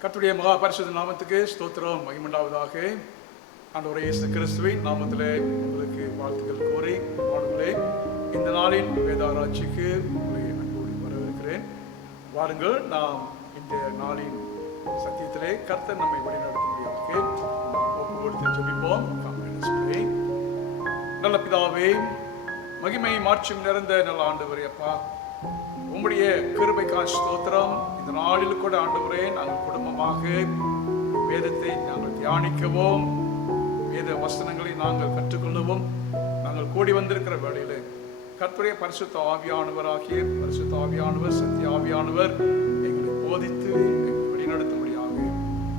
கர்த்தருடைய மகா பரிசுத்த நாமத்துக்கு ஸ்தோத்திரம் மகிமையுண்டாவதாக. ஆண்டவரே இயேசு கிறிஸ்துவின் நாமத்திலே உங்களுக்கு வாழ்த்துக்கள் கூறி பாடுங்களே இந்த நாளின் வேதாராய்ச்சிக்கு உங்களை அன்போடு வரவேற்கிறேன். வாருங்கள், நாம் இந்த நாளின் சத்தியத்திலே கர்த்தர் நம்மை வழிநடத்தும்படியாக ஒப்பு கொடுத்து ஜெபிப்போம். நல்ல பிதாவே, மகிமை மாட்சியும் நிறைந்த நல்ல ஆண்டவரே, அப்பா உம்முடைய கிருபைக்காய் ஸ்தோத்திரம். இந்த நாளில் கூட ஆண்டவரே, நாங்கள் குடும்பமாக வேதத்தை நாங்கள் தியானிக்கவும், வேத வசனங்களை நாங்கள் கற்றுக்கொள்ளவும் நாங்கள் கூடி வந்திருக்கிற வேளையிலே கர்த்தருடைய பரிசுத்த ஆவியானவராகிய பரிசுத்த ஆவியானவர், சத்திய ஆவியானவர் எங்களை போதித்து எங்களை வழிநடத்தும்படியாக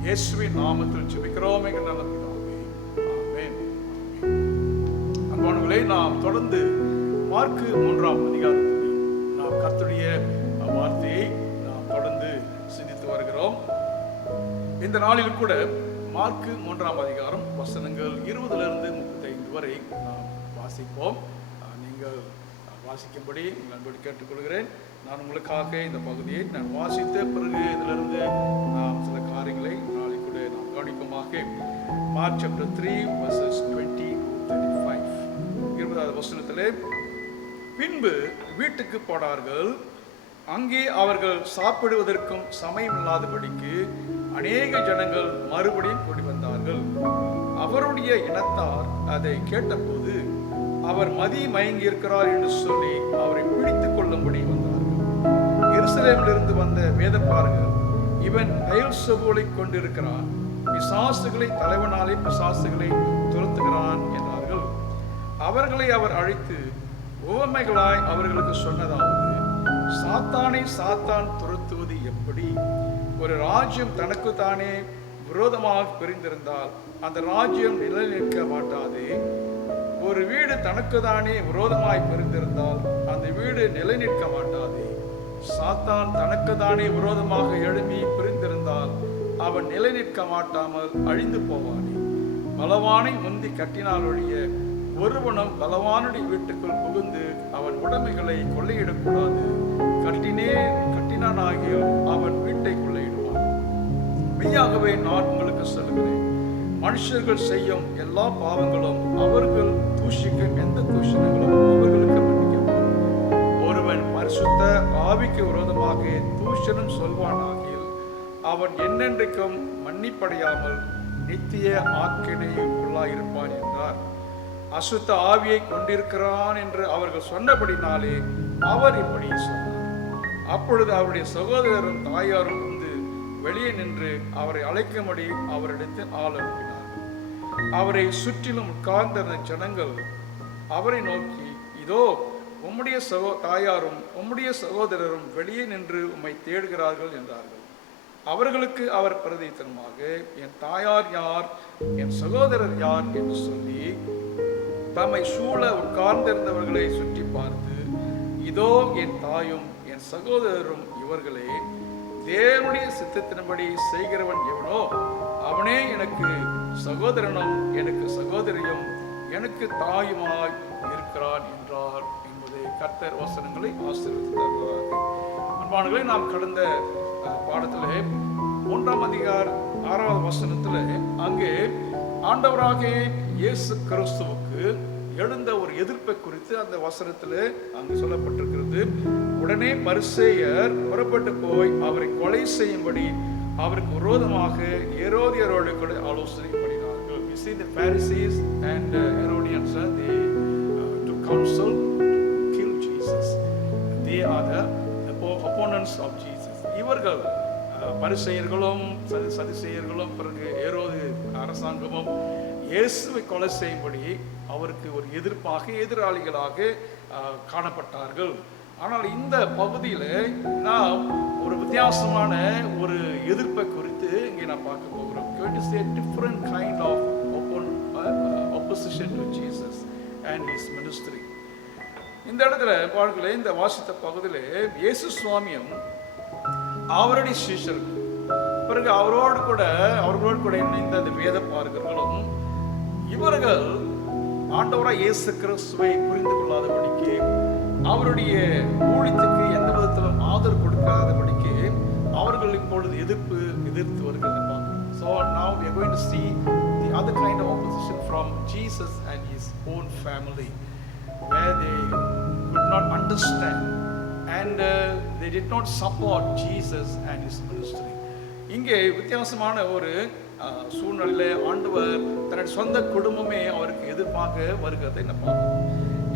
இயேசுவின் நாமத்தில் ஜெபிக்கிறோம் எங்கள் நல்ல பிதாவே, ஆமென். அன்பானவர்களே, நாம் தொடர்ந்து மார்க்கு 3ஆம் அதிகாரத்தில் நாம் கர்த்தருடைய வார்த்தையை நாம் தொடர்ந்து சிந்தித்து வருகிறோம். இந்த நாளில் கூட மார்க்கு 3ஆம் அதிகாரம் வசனங்கள் 20 to 35 வரை நாம் வாசிப்போம். நீங்கள் வாசிக்கும்படி உங்கள் அன்போடு கேட்டுக்கொள்கிறேன். நான் உங்களுக்காக இந்த பகுதியை நான் வாசித்த பிறகு இதிலிருந்து நாம் சில காரியங்களை நாளைக்கு கூட நாம் கவனிப்போமாக. Mark chapter 3 verses 20 to 35. 20வது வசனத்திலே, பின்பு வீட்டுக்கு போனார்கள். அங்கே அவர்கள் சாப்பிடுவதற்கும் சமயம் இல்லாதபடிக்கு அநேக ஜனங்கள் மறுபடியும் கூடி வந்தார்கள். அவருடைய இனத்தார் அதை கேட்டபோது அவர் மதி மயங்கி இருக்கிறார் என்று சொல்லி அவரை பிடித்துக் கொள்ளும்படி வந்தார்கள். எருசலேமிலிருந்து வந்த வேதப்பாரகர், இவன் பெயல்செபூலை கொண்டிருக்கிறான், பிசாசுகளை தலைவனாலே பிசாசுகளை துரத்துகிறான் என்றார்கள். அவர்களை அவர் அழைத்து உவமைகளாய் அவர்களுக்கு சொன்னதாவது, சாத்தானை சாத்தான் துரத்துவது எப்படி? ஒரு ராஜ்யம் தனக்கு தானே விரோதமாக பிரிந்திருந்தால் அந்த ராஜ்யம் நிலை நிற்க மாட்டாது. ஒரு வீடு தனக்கு தானே விரோதமாய் பிரிந்திருந்தால் அந்த வீடு நிலை நிற்க மாட்டாது. சாத்தான் தனக்கு தானே விரோதமாக எழும்பி பிரிந்திருந்தால் அவன் நிலை நிற்க மாட்டாமல் அழிந்து போவானே. பலவானை முந்தி கட்டினால் ஒழிய ஒருவனும் பலவானுடைய வீட்டுக்குள் புகுந்து அவன் உடைமைகளை கொள்ளையிடக்கூடாது. கட்டினானாகிய அவன் வீட்டை கொள்ளையிடுவான். மெய்யாகவே நான் உங்களுக்கு சொல்லுகிறேன், மனுஷர்கள் செய்யும் எல்லா பாவங்களும் அவர்கள் தூஷிக்கும் எந்த தூஷணங்களும் அவர்களுக்கு மன்னிக்கப்படும். ஒருவன் பரிசுத்த ஆவிக்கு விரோதமாக தூஷணம் சொல்வானாகில் அவன் என்னென்றைக்கும் மன்னிப்படையாமல் நித்திய ஆக்கினைக்குள்ளாயிருப்பான் என்றார். அசுத்த ஆவியை கொண்டிருக்கிறான் என்று அவர்கள் சொன்னபடினாலே அவர் இப்படி சொன்னார். அப்பொழுது அவருடைய சகோதரரும் தாயாரும் வந்து வெளியே நின்று அவரை அழைக்கும்படி அவரிடத்தில் ஆள் அனுப்பினார்கள். அவரை சுற்றிலும் உட்கார்ந்த ஜனங்கள் அவரை நோக்கி, இதோ உம்முடைய தாயாரும் உம்முடைய சகோதரரும் வெளியே நின்று உம்மை தேடுகிறார்கள் என்றார்கள். அவர்களுக்கு அவர் பிரதித்தனமாக, என் தாயார் யார், என் சகோதரர் யார் என்று சொல்லி தம்மை சூழ உட்கார்ந்திருந்தவர்களை சுற்றி பார்த்து, இதோ என் தாயும் என் சகோதரரும் இவர்களே, தேவனுடைய சித்தத்தின்படி செய்கிறவன் எவனோ அவனே எனக்கு சகோதரனும் எனக்கு சகோதரியும் எனக்கு தாயுமாய் இருக்கிறான் என்றார் என்பதை கர்த்தர் வசனங்களை ஆசீர்வதித்தார். அன்பானவர்களே, நாம் கடந்த பாடத்திலே 1ஆம் அதிகாரம் 6வது வசனத்திலே அங்கே ஆண்டவராகிய இயேசு கிறிஸ்துவுக்கு எழுந்த ஒரு எதிர்ப்பை குறித்து அந்த வசனத்தில் அங்கு சொல்லப்பட்டிருக்கிறது. உடனே பரிசேயர் புறப்பட்டு போய் அவரை கொலை செய்யும்படி அவருக்கு விரோதமாக ஏரோதியரோடு கூட ஆலோசனை பண்ணினார்கள். We see the Pharisees and Herodians, they took counsel to kill Jesus. They are the opponents of Jesus. இவர்கள் பரிசேயர்களும் சதுசேயர்களும் பிறகு ஏரோது அரசாங்கமும் இயேசுவை கொலை செய்யும்படி அவருக்கு ஒரு எதிர்ப்பாக எதிராளிகளாக காணப்பட்டார்கள். ஆனால் இந்த பகுதியில் நாம் ஒரு வித்தியாசமான ஒரு எதிர்ப்பை குறித்து இங்கே நான் பார்க்க போகிறோம். Going to see a different kind of opposition to Jesus and his ministry. இந்த இடத்துல பாருங்களே, இந்த வாசித்த பகுதியில் இயேசு சுவாமியும் அவருடைய சீஷர்கள் பிறகு அவர்களோடு கூட இணைந்த அந்த வேத பார்க்கர்களும் இவர்கள் ஆண்டவராய் இயேசு கிறிஸ்துவை புரிந்து கொள்ளாதபடிக்கு, அவருடைய ஊழியத்துக்கு எந்த விதத்திலும் ஆதரவு கொடுக்காதபடிக்கு அவர்கள் இப்பொழுது எதிர்த்து வருகிறதை பார்க்கிறோம். So now we are going to see the other kind of opposition from Jesus and his own family, where they could not understand and they did not support Jesus and his ministry. இங்கே வித்தியாசமான ஒரு சூழ்நிலையில் ஆண்டவர் தன்னுடைய சொந்த குடும்பமே அவருக்கு எதிர்ப்பாக வருகிறதை நம்ம பார்க்கிறோம்.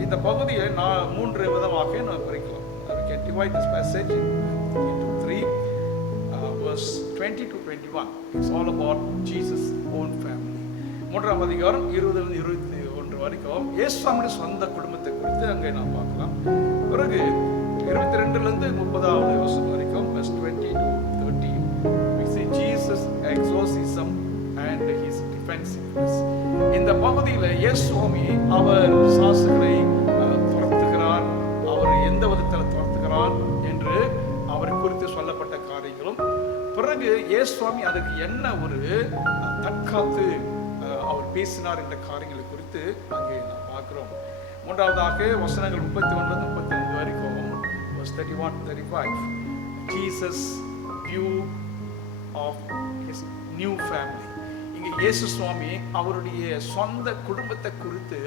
இந்த பகுதியை நான் 3 விதமாக நான் பிரிக்கலாம். We can divide this passage into 3, verse 20 to 21. It's all about Jesus' own family. 3ஆம் அதிகாரம் 20-21 வரைக்கும் இயேசுவின் சொந்த குடும்பத்தை குறித்து அங்கே நாம் பார்க்கலாம். பிறகு 22லிருந்து 30வது வசனம் வரைக்கும் verse 20 to 30 we see Jesus exorcism and his defensiveness. இந்த பகுதியில் இயேசுவாமி அவர் சாசுகளை துரத்துகிறார், அவர் எந்த விதத்தில் துரத்துகிறார் என்று அவரை குறித்து சொல்லப்பட்ட காரியங்களும், பிறகு இயேசுவாமி அதுக்கு என்ன ஒரு தற்காத்து அவர் பேசினார் என்ற காரியங்களை குறித்து அங்கே நாம் பார்க்கிறோம். மூன்றாவதாக வசனங்கள் 31-35 வரைக்கும் verse 31-35 Jesus view of his new family. இங்கே இயேசு சுவாமி அவருடைய சொந்த குடும்பத்தை குறித்து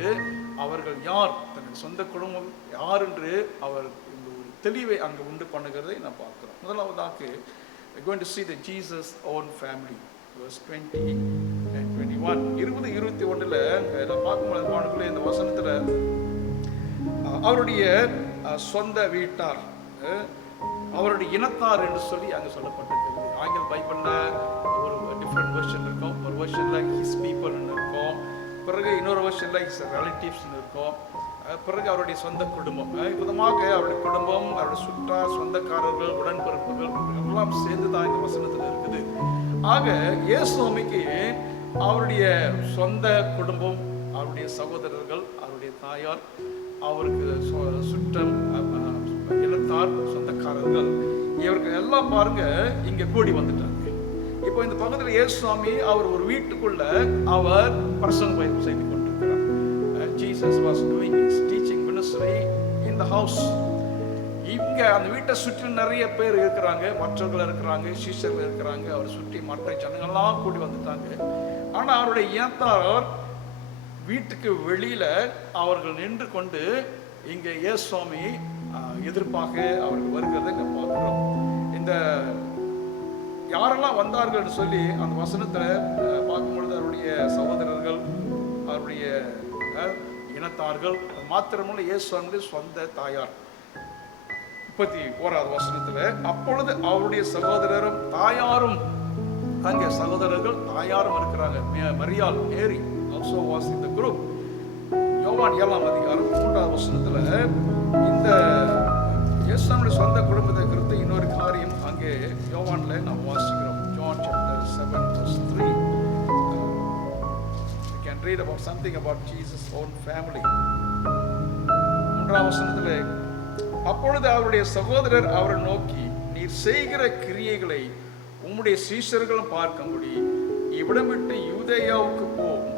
அவர்கள் யார், தன்னுடைய சொந்த குடும்பம் யார் என்று அவர் இந்த ஒரு தெளிவை அங்கு உண்டு பண்ணுகிறதை நான் பார்க்கிறோம். முதலாவதாக we're going to see the Jesus own family, verse 20 and 21. 20-21 நான் பார்க்கும்போது இந்த வசனத்துல அவருடைய சொந்த வீட்டார், அவருடைய இனத்தார் என்று சொல்லி அங்கே சொல்லப்பட்டிருக்கிறது. ஆங்கில பைபிள்ல ஒரு டிஃப்ரெண்ட் வெர்ஷன் இருக்கும். ஒரு வெர்ஷன்ல ஹிஸ் பீப்புள்னு இருக்கும், பிறகு இன்னொரு வெர்ஷன்ல ஹிஸ் ரிலேட்டிவ்ஸ்னு இருக்கும், பிறகு அவருடைய சொந்த குடும்பம். விதமாக அவருடைய குடும்பம், அவருடைய சுற்றார், சொந்தக்காரர்கள், உடன்பிறப்புகள் எல்லாம் சேர்ந்து தான் இந்த வசனத்தில் இருக்குது. ஆக இயேசுவுக்கு அவருடைய சொந்த குடும்பம், அவருடைய சகோதரர்கள், அவருடைய தாயார், அவருக்கு சுற்றம், இனத்தார், சொந்தக்காரர்கள், இவர்கள் எல்லாம் பாருங்க இங்க கூடி வந்துட்டாங்க. இப்போ இந்த பக்கத்தில் இயேசுவாமி அவர் ஒரு வீட்டுக்குள்ள அவர் பிரசங்கம் செய்து கொண்டிருக்கிறார். Jesus was doing his teaching ministry in the house. இங்க அந்த வீட்டை சுற்றி நிறைய பேர் இருக்கிறாங்க, மற்றவர்கள் இருக்கிறாங்க, சீஷர்கள் இருக்கிறாங்க, அவர் சுற்றி மற்ற ஜனங்கள்லாம் கூடி வந்துட்டாங்க. ஆனா அவருடைய இனத்தார் வீட்டுக்கு வெளியில அவர்கள் நின்று கொண்டு இங்க இயேசுவாமி எதிர்ப்பாக அவர்கள் வருகிறதை நம்ம பார்க்கிறோம். இந்த யாரெல்லாம் வந்தார்கள் சொல்லி அந்த வசனத்துல பார்க்கும்பொழுது அவருடைய சகோதரர்கள், அவருடைய இனத்தார்கள், மாத்திரமல்ல இயேசுவினுடைய சொந்த தாயார். 31வது வசனத்துல அப்பொழுது அவருடைய சகோதரரும் தாயாரும், அங்கே சகோதரர்கள் தாயாரும் இருக்கிறாங்க. மரியாள், மேரி also was in the group. யோவான் 7ஆம் அதிகாரம் 3வது வசனத்துல இந்த இயேசுவினுடைய சொந்த குடும்பத்தை குறித்து இன்னொரு காரியம் அங்கே யோவான்ல நாம் வாசிக்கிறோம். John chapter 7 verse 3. We can read about something about Jesus' own family. 3வது வசனத்துல அப்பொழுது அவருடைய சகோதரர் அவரை நோக்கி, நீர் செய்கிற கிரியைகளை உம்முடைய சீஷர்களும் பார்க்கும்படி இவ்விடம் விட்டு யூதேயாவுக்கு போகும்.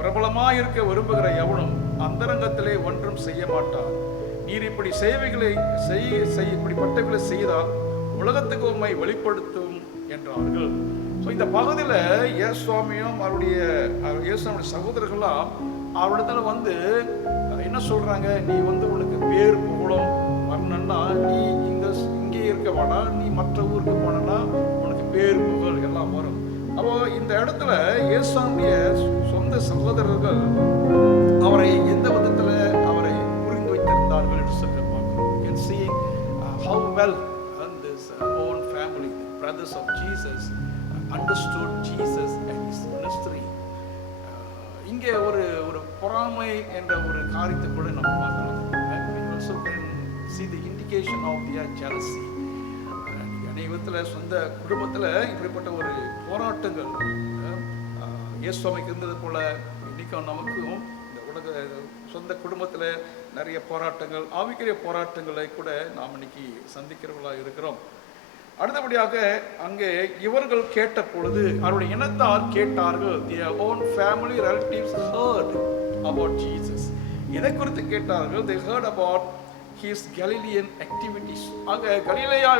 பிரபலமாயிருக்க விரும்புகிற எவனும் அந்தரங்கத்திலே ஒன்றும் செய்ய மாட்டான். நீர் இப்படி சேவைகளை இப்படிப்பட்டவர்களை செய்தால் உலகத்துக்கு உண்மை வெளிப்படுத்தும் என்றார்கள். ஸோ இந்த பகுதியில் இயேசுவாமியும் அவருடைய சகோதரர்களாம் அவரிடத்துல வந்து என்ன சொல்றாங்க, நீ உனக்கு பேர் புகழும் வரணும்னா நீ இங்கே இருக்க வேணாம், நீ மற்ற ஊருக்கு போனா உனக்கு பேர் புகழ் எல்லாம் வரும். அப்போ இந்த இடத்துல இயேசுவினுடைய சொந்த சகோதரர்கள் அவரை எந்த விதத்துல அவரை புரிந்து வைத்திருந்தார்கள் என்று சொல்லி பார்க்கிறோம். You can see how well this own family, the brothers of Jesus, understood Jesus and his ministry. இங்கே ஒரு பொறாமை என்ற ஒரு காரியத்தை கூட நம்ம பார்க்கலாம். We also can see the indication of their jealousy. அனைவத்தில் சொந்த குடும்பத்தில் இப்படிப்பட்ட ஒரு போராட்டங்கள் இயேசுவாமிக்கு இருந்தது போல இன்னைக்கும் நமக்கும் இந்த உலக சொந்த குடும்பத்தில் நிறைய போராட்டங்கள், ஆவிக்குரிய போராட்டங்களை கூட நாம் இன்னைக்கு சந்திக்கிறவர்களாக இருக்கிறோம். அடுத்தபடியாக அங்கே இவர்கள் கேட்ட பொழுது அவருடைய இனத்தார் கேட்டார்கள். Their own family relatives heard about Jesus. எதை குறித்து கேட்டார்கள்? They heard about his Galilean activities. ஆக கலிலேயா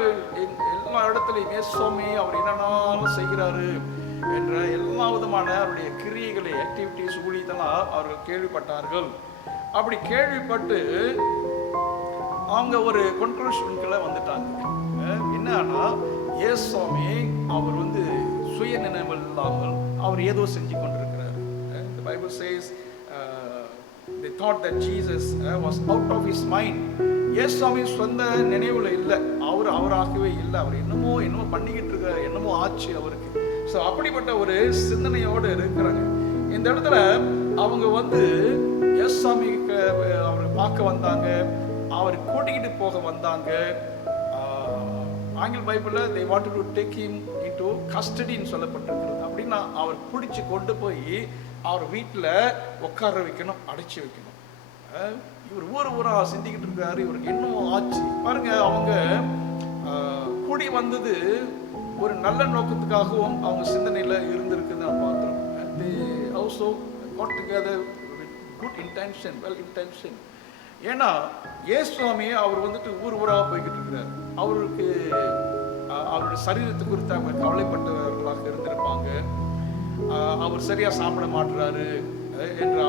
எல்லா இடத்துலையும் இயேசுவாமி அவர் என்னென்னாலும் செய்கிறாரு என்ற எல்லா விதமான அவருடைய கிரியைகளை, ஆக்டிவிட்டிஸ், ஊழியத்தெல்லாம் அவர்கள் கேள்விப்பட்டார்கள். அப்படி கேள்விப்பட்டு அவங்க ஒரு கன்க்ளூஷனுக்குள்ள வந்துட்டாங்க. என்னன்னா, இயேசுவாமி அவர் வந்து சுய நினைவு இல்லாமல் அவர் ஏதோ செஞ்சு கொண்டிருக்கிறார். The Bible says they thought that Jesus was out of his mind. இயேசுவாமி சொந்த நினைவுல இல்லை, அவராகவே இல்லை, அவர் என்னமோ பண்ணிக்கிட்டு இருக்கார், என்னமோ ஆச்சு அவருக்கு. ஸோ அப்படிப்பட்ட ஒரு சிந்தனையோடு இருக்கிறாங்க. இந்த இடத்துல அவங்க வந்து இயேசுவாமிக்கு அவரை பார்க்க வந்தாங்க, அவர் கூட்டிக்கிட்டு போக வந்தாங்க. ஆங்கில பைபிளில் they wanted to take him into custody-ன்னு சொல்லப்பட்டிருக்கிறது. அப்படின்னா அவர் பிடிச்சி கொண்டு போய் அவர் வீட்டில் உட்கார வைக்கணும், அடைச்சி வைக்கணும். இவர் ஊராக சிந்திக்கிட்டு இருக்காரு, இவருக்கு இன்னும் ஆச்சு பாருங்க. அவங்க கூடி வந்தது ஒரு நல்ல நோக்கத்துக்காகவும் அவங்க சிந்தனையில் இருந்திருக்குன்னு நான் பார்க்குறோம். they also got together with good intention, well intention. ஏன்னா இயேசுவாமி அவர் வந்துட்டு ஊராக போய்கிட்டு இருக்கிறார். அவருக்கு அவருடைய சரீரத்தை குறித்து அவங்க கவலைப்பட்டவர்களாக இருந்திருப்பாங்க. அவர் சரியா சாப்பிட மாட்டுறாரு என்று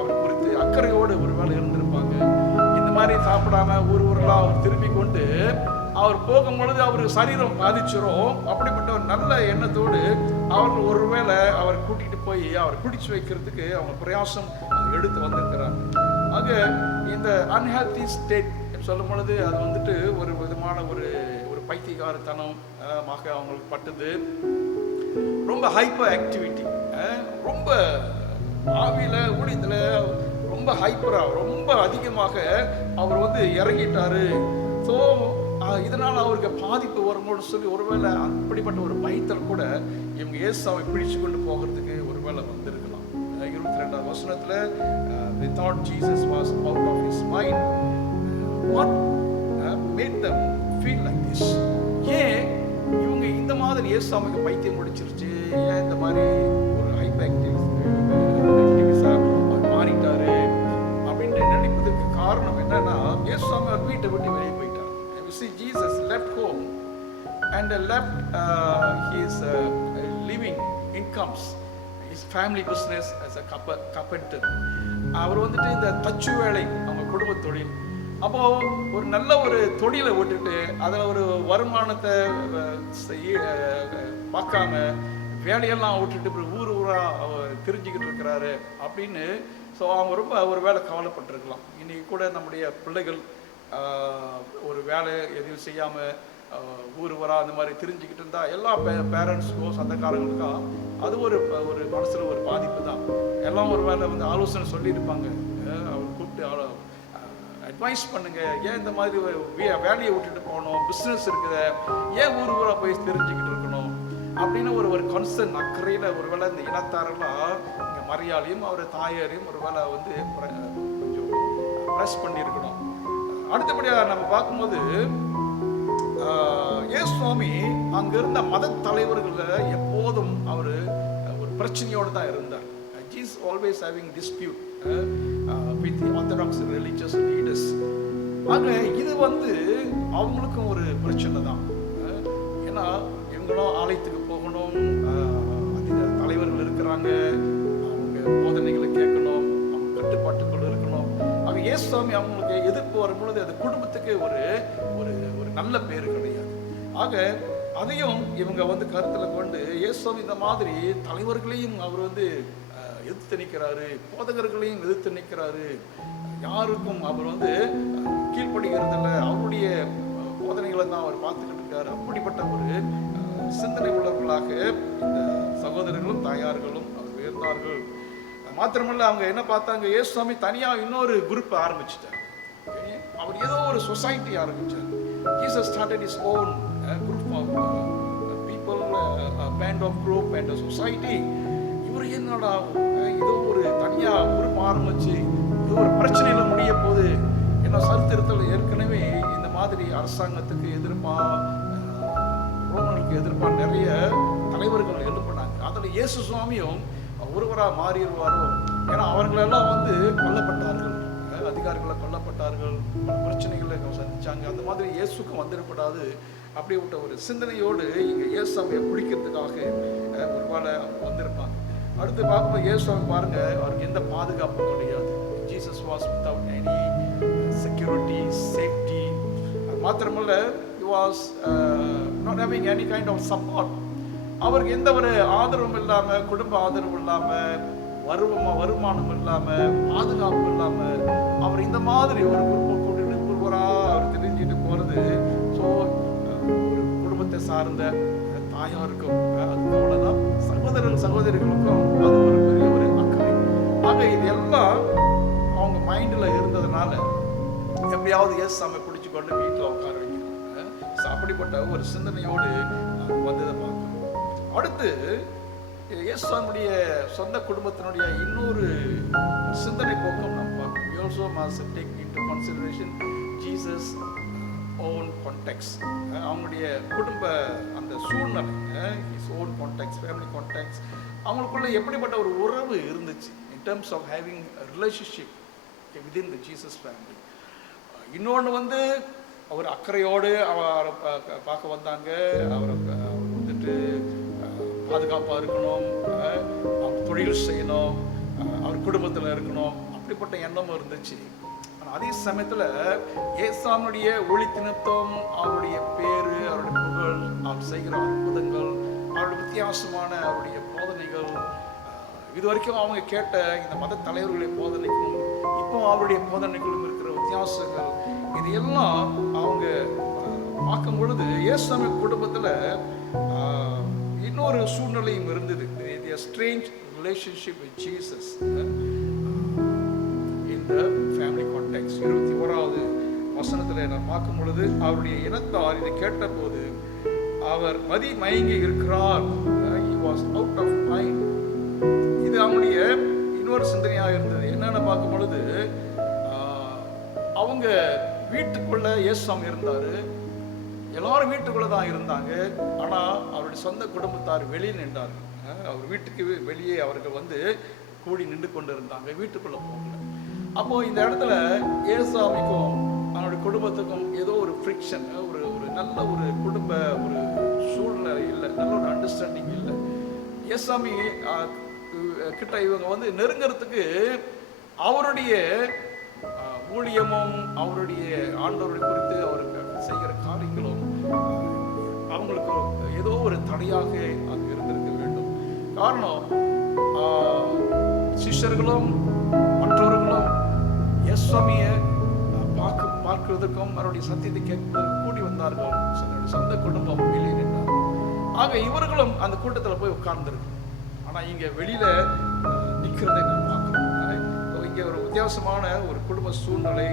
அவர் குறித்து அக்கறையோடு ஒரு வேலை இருந்திருப்பாங்க. இந்த மாதிரி சாப்பிடாம ஊரெல்லாம் அவர் திரும்பி கொண்டு அவர் போகும்பொழுது அவர் சரீரம் பாதிச்சிரும். அப்படிப்பட்ட ஒரு நல்ல எண்ணத்தோடு அவர்கள் ஒருவேளை அவர் கூட்டிகிட்டு போய் அவர் பிடிச்சு வைக்கிறதுக்கு அவங்க பிரயாசம் எடுத்து வந்திருக்கிறாங்க. ஆக இந்த அன்ஹெல்தி ஸ்டேட் சொல்லும் பொழுது அது வந்துட்டு ஒரு விதமான ஒரு பைத்தியகாரத்தனமாக அவங்களுக்கு பட்டது. ரொம்ப ஹைப்பர் ஆக்டிவிட்டி, ரொம்ப ஆவியில் ஊழியத்தில் ரொம்ப ஹைப்பராக ரொம்ப அதிகமாக அவர் வந்து இறங்கிட்டாரு. ஸோ இதனால் அவருக்கு பாதிப்பு வரும்போது சொல்லி ஒருவேளை அப்படிப்பட்ட ஒரு பயத்தில் கூட இவங்க இயேசுவை பிடிச்சு கொண்டு போகிறதுக்கு ஒருவேளை வந்திருக்கலாம். 22வது வசனத்தில் they thought Jesus was out of his mind. What made them feel like this? ஏன் இவங்க இந்த மாதிரி இயேசுவுக்கு பைத்தியம் முடிச்சிருச்சு, ஏன் இந்த மாதிரி ஒரு ஹைப்பர் ஆக்டிவிஸா அவர் மாறிட்டாரு அப்படின்ட்டு நினைப்பதற்கு காரணம் என்னன்னா, இயேசுவாமி அவர் வீட்டை விட்டு வெளியே போயிட்டார். You see, Jesus left home and left his living incomes, his family business as a carpenter. அவர் வந்துட்டு இந்த தச்சு வேலை அவங்க குடும்ப தொழில். அப்போ ஒரு நல்ல ஒரு தொழிலை விட்டுட்டு அதில் ஒரு வருமானத்தை பார்க்காம வேலையெல்லாம் விட்டுட்டு ஊராக தெரிஞ்சுக்கிட்டு இருக்கிறாரு அப்படின்னு. ஸோ அவங்க ரொம்ப ஒரு வேலை கவலைப்பட்டிருக்கலாம். இன்னைக்கு கூட நம்முடைய பிள்ளைகள் ஒரு வேலை எதுவும் செய்யாமல் ஊராக அந்த மாதிரி தெரிஞ்சுக்கிட்டு இருந்தால் எல்லா பேரண்ட்ஸுக்கோ சொந்தக்காரங்களுக்கும் அது ஒரு மனசில் ஒரு பாதிப்பு தான். எல்லாம் ஒரு வேலை வந்து ஆலோசனை சொல்லியிருப்பாங்க, அவர் கூப்பிட்டு அட்வைஸ் பண்ணுங்க, ஏன் இந்த மாதிரி வேலையை விட்டுட்டு போகணும், பிஸ்னஸ் இருக்குது, ஏன் ஊராக போய் தெரிஞ்சுக்கிட்டு இருக்கணும் அப்படின்னு ஒரு கன்சர்ன் அக்கறையில் ஒரு வேளை இந்த இனத்தாரெல்லாம் இங்கே மரியாதையும் அவர் தாயாரையும் ஒரு வேளை வந்து கொஞ்சம் ப்ரெஸ் பண்ணியிருக்கணும். அடுத்தபடியாக நம்ம பார்க்கும்போது இயேசுவாமி அங்கே இருந்த மத தலைவர்களில் எப்போதும் அவர் ஒரு பிரச்சனையோடு தான் இருந்தார். He is always having dispute with the orthodox religious leaders. ஆக இது வந்து அவங்களுக்கும் ஒரு பிரச்சனை தான். ஏன்னா இவங்களும் ஆலயத்துக்கு போகணும், தலைவர்கள் இருக்கிறாங்க, அவங்க போதனைகளை கேட்கணும், அவங்க கட்டுப்பாட்டுக்குள் இருக்கணும். ஆக இயேசுவாமி அவங்களுக்கு எதிர்ப்பு வரும்பொழுது அது குடும்பத்துக்கு ஒரு ஒரு நல்ல பேர் கிடையாது. ஆக அதையும் இவங்க வந்து கருத்தில் கொண்டு இயேசுவாமி இந்த மாதிரி தலைவர்களையும் அவர் வந்து எதிர்த்து நிற்கிறாரு, போதகர்களையும் எதிர்த்து நிற்கிறாரு, யாருக்கும் அவர் வந்து கீழ்ப்படுகிறதில்ல, அவருடைய போதனைகளை தான் அவர் பார்த்துக்கிட்டு இருக்காரு. அப்படிப்பட்ட ஒரு சிந்தனை உள்ளவர்களாக இந்த சகோதரர்களும் தாயார்களும் அவர் இருந்தார்கள். மாத்திரமல்ல அவங்க என்ன பார்த்தாங்க, இயேசுவாமி தனியாக இன்னொரு குரூப் ஆரம்பிச்சிட்டார். அவர் ஏதோ ஒரு சொசைட்டி ஆரம்பிச்சார். Jesus started his own group of people, a band of group and a society. இவர் என்னடா ஏதோ ஒரு தனியாக குரூப் ஆரம்பிச்சு ஏதோ ஒரு பிரச்சனையில முடிய போது என்ன சரித்திரத்தில் ஏற்கனவே இந்த மாதிரி அரசாங்கத்துக்கு எதிர்ப்பாக ரோமர்களுக்கு எதிர்ப்பாக நிறைய தலைவர்கள் எழுப்பினாங்க. அதில் இயேசு சுவாமியும் ஒருவராக மாறிடுவாரோ, ஏன்னா அவர்களெல்லாம் வந்து கொல்லப்பட்டார்கள். அதிகாரிகளை கொல்லப்பட்டார்கள், பல பிரச்சனைகளை சந்திச்சாங்க. அந்த மாதிரி இயேசுக்கும் வந்துடக்கூடாது அப்படிப்பட்ட ஒரு சிந்தனையோடு இங்கே இயேசுவை பிடிக்கிறதுக்காக ஒருவேளை அவங்க வந்திருப்பாங்க. அடுத்து பார்க்கும்போது இயேசுவை பாருங்க, அவருக்கு எந்த பாதுகாப்பும் கிடையாது. Jesus was without any security, safety. அது மாத்திரமல்ல, he was not having any kind of support. அவருக்கு எந்த ஒரு ஆதரவும் இல்லாமல், குடும்ப ஆதரவு இல்லாமல், வருமானம் இல்லாமல், பாதுகாப்பு இல்லாமல், அவர் இந்த மாதிரி ஒரு ஒருவராக அவர் தெரிஞ்சுட்டு போகிறது. ஸோ ஒரு குடும்பத்தை சார்ந்த தாயாருக்கும் அது அவ்வளோதான், சகோதரிகளுக்கும் அது ஒரு பெரிய ஒரு அக்கறை. ஆக இது எல்லாம் அவங்க மைண்டில் இருந்ததுனால எப்படியாவது இயேசுவை பிடிச்சி கொண்டு வீட்டில் உட்கார வைக்கிறாங்க. அப்படிப்பட்ட ஒரு சிந்தனையோடு வந்ததை பார்க்கணும். அடுத்து இயேசுனுடைய சொந்த குடும்பத்தினுடைய இன்னொரு சிந்தனை போக்கம் நம்ம பார்க்கணும். We also must take into consideration Jesus' own context. அவங்களுடைய குடும்ப அந்த சூழ்நிலை, his own context, family context, அவங்களுக்குள்ள எப்படிப்பட்ட ஒரு உறவு இருந்துச்சு in terms of having a relationship within the Jesus family. இன்னொன்று அவர் அக்கறையோடு அவரை பார்க்க வந்தாங்க. அவரை வந்துட்டு பாதுகாப்பாக இருக்கணும், அவர் தொழில் செய்யணும், அவர் குடும்பத்தில் இருக்கணும், அப்படிப்பட்ட எண்ணமும் இருந்துச்சு. ஆனால் அதே சமயத்தில் ஏசானுடைய ஒளித்தினத்தம், அவருடைய பேர், அவருடைய புகழ், அவர் செய்கிற அற்புதங்கள், அவருடைய வித்தியாசமான அவருடைய போதனைகள், இது வரைக்கும் அவங்க கேட்ட இந்த மத தலைவர்களுடைய போதனைக்கும் இப்போ அவருடைய போதனைகளும் இருக்கிற வித்தியாசங்கள், இது எல்லாம் அவங்க பார்க்கும் பொழுது இயேசுவின் குடும்பத்தில் இன்னொரு சூழ்நிலையும் இருந்தது. A strange relationship with Jesus in the family context. 21வது வசனத்தில் நான் பார்க்கும் பொழுது, அவருடைய இனத்தார் இதை கேட்டபோது அவர் மதி மயங்கி இருக்கிறார். He was out of mind. இது அவங்களுடைய இன்னொரு சிந்தனையாக இருந்தது. என்னென்னு பார்க்கும் பொழுது, அவங்க வீட்டுக்குள்ள இயேசுவாமி இருந்தார், எல்லாரும் வீட்டுக்குள்ளே தான் இருந்தாங்க. ஆனால் அவருடைய சொந்த குடும்பத்தார் வெளியே நின்றார்கள். அவர் வீட்டுக்கு வெளியே அவர்கள் கூடி நின்று கொண்டு இருந்தாங்க, வீட்டுக்குள்ளே போகல. அப்போது இந்த இடத்துல இயேசுவாமிக்கும் அவனுடைய குடும்பத்துக்கும் ஏதோ ஒரு ஃப்ரிக்ஷன், ஒரு நல்ல ஒரு குடும்ப ஒரு சூழ்நிலை இல்லை, நல்ல ஒரு அண்டர்ஸ்டாண்டிங் இல்லை. இயேசுவாமி கிட்ட இவங்க நெருங்கிறதுக்கு அவருடைய ஊழியமும் அவருடைய ஆண்டவரை குறித்து அவருக்கு செய்கிற காரியங்களும் அவங்களுக்கு ஏதோ ஒரு தடையாக அங்கு இருந்திருக்க வேண்டும். காரணம், சிஷ்யர்களும் மற்றவர்களும் இயேசுவியை பார்க்கிறதுக்கும் அவருடைய சத்தியத்தை கேட்பதற்கு கூடி வந்தார்கள். சொந்த குடும்பம் வெளியே நின்றார்கள். ஆக இவர்களும் அந்த கூட்டத்தில் போய் உட்கார்ந்துருக்கு. ஆனால் இங்கே வெளியில நிற்கிறதை நான் பார்க்குறோம். இங்கே ஒரு வித்தியாசமான ஒரு குடும்ப சூழ்நிலை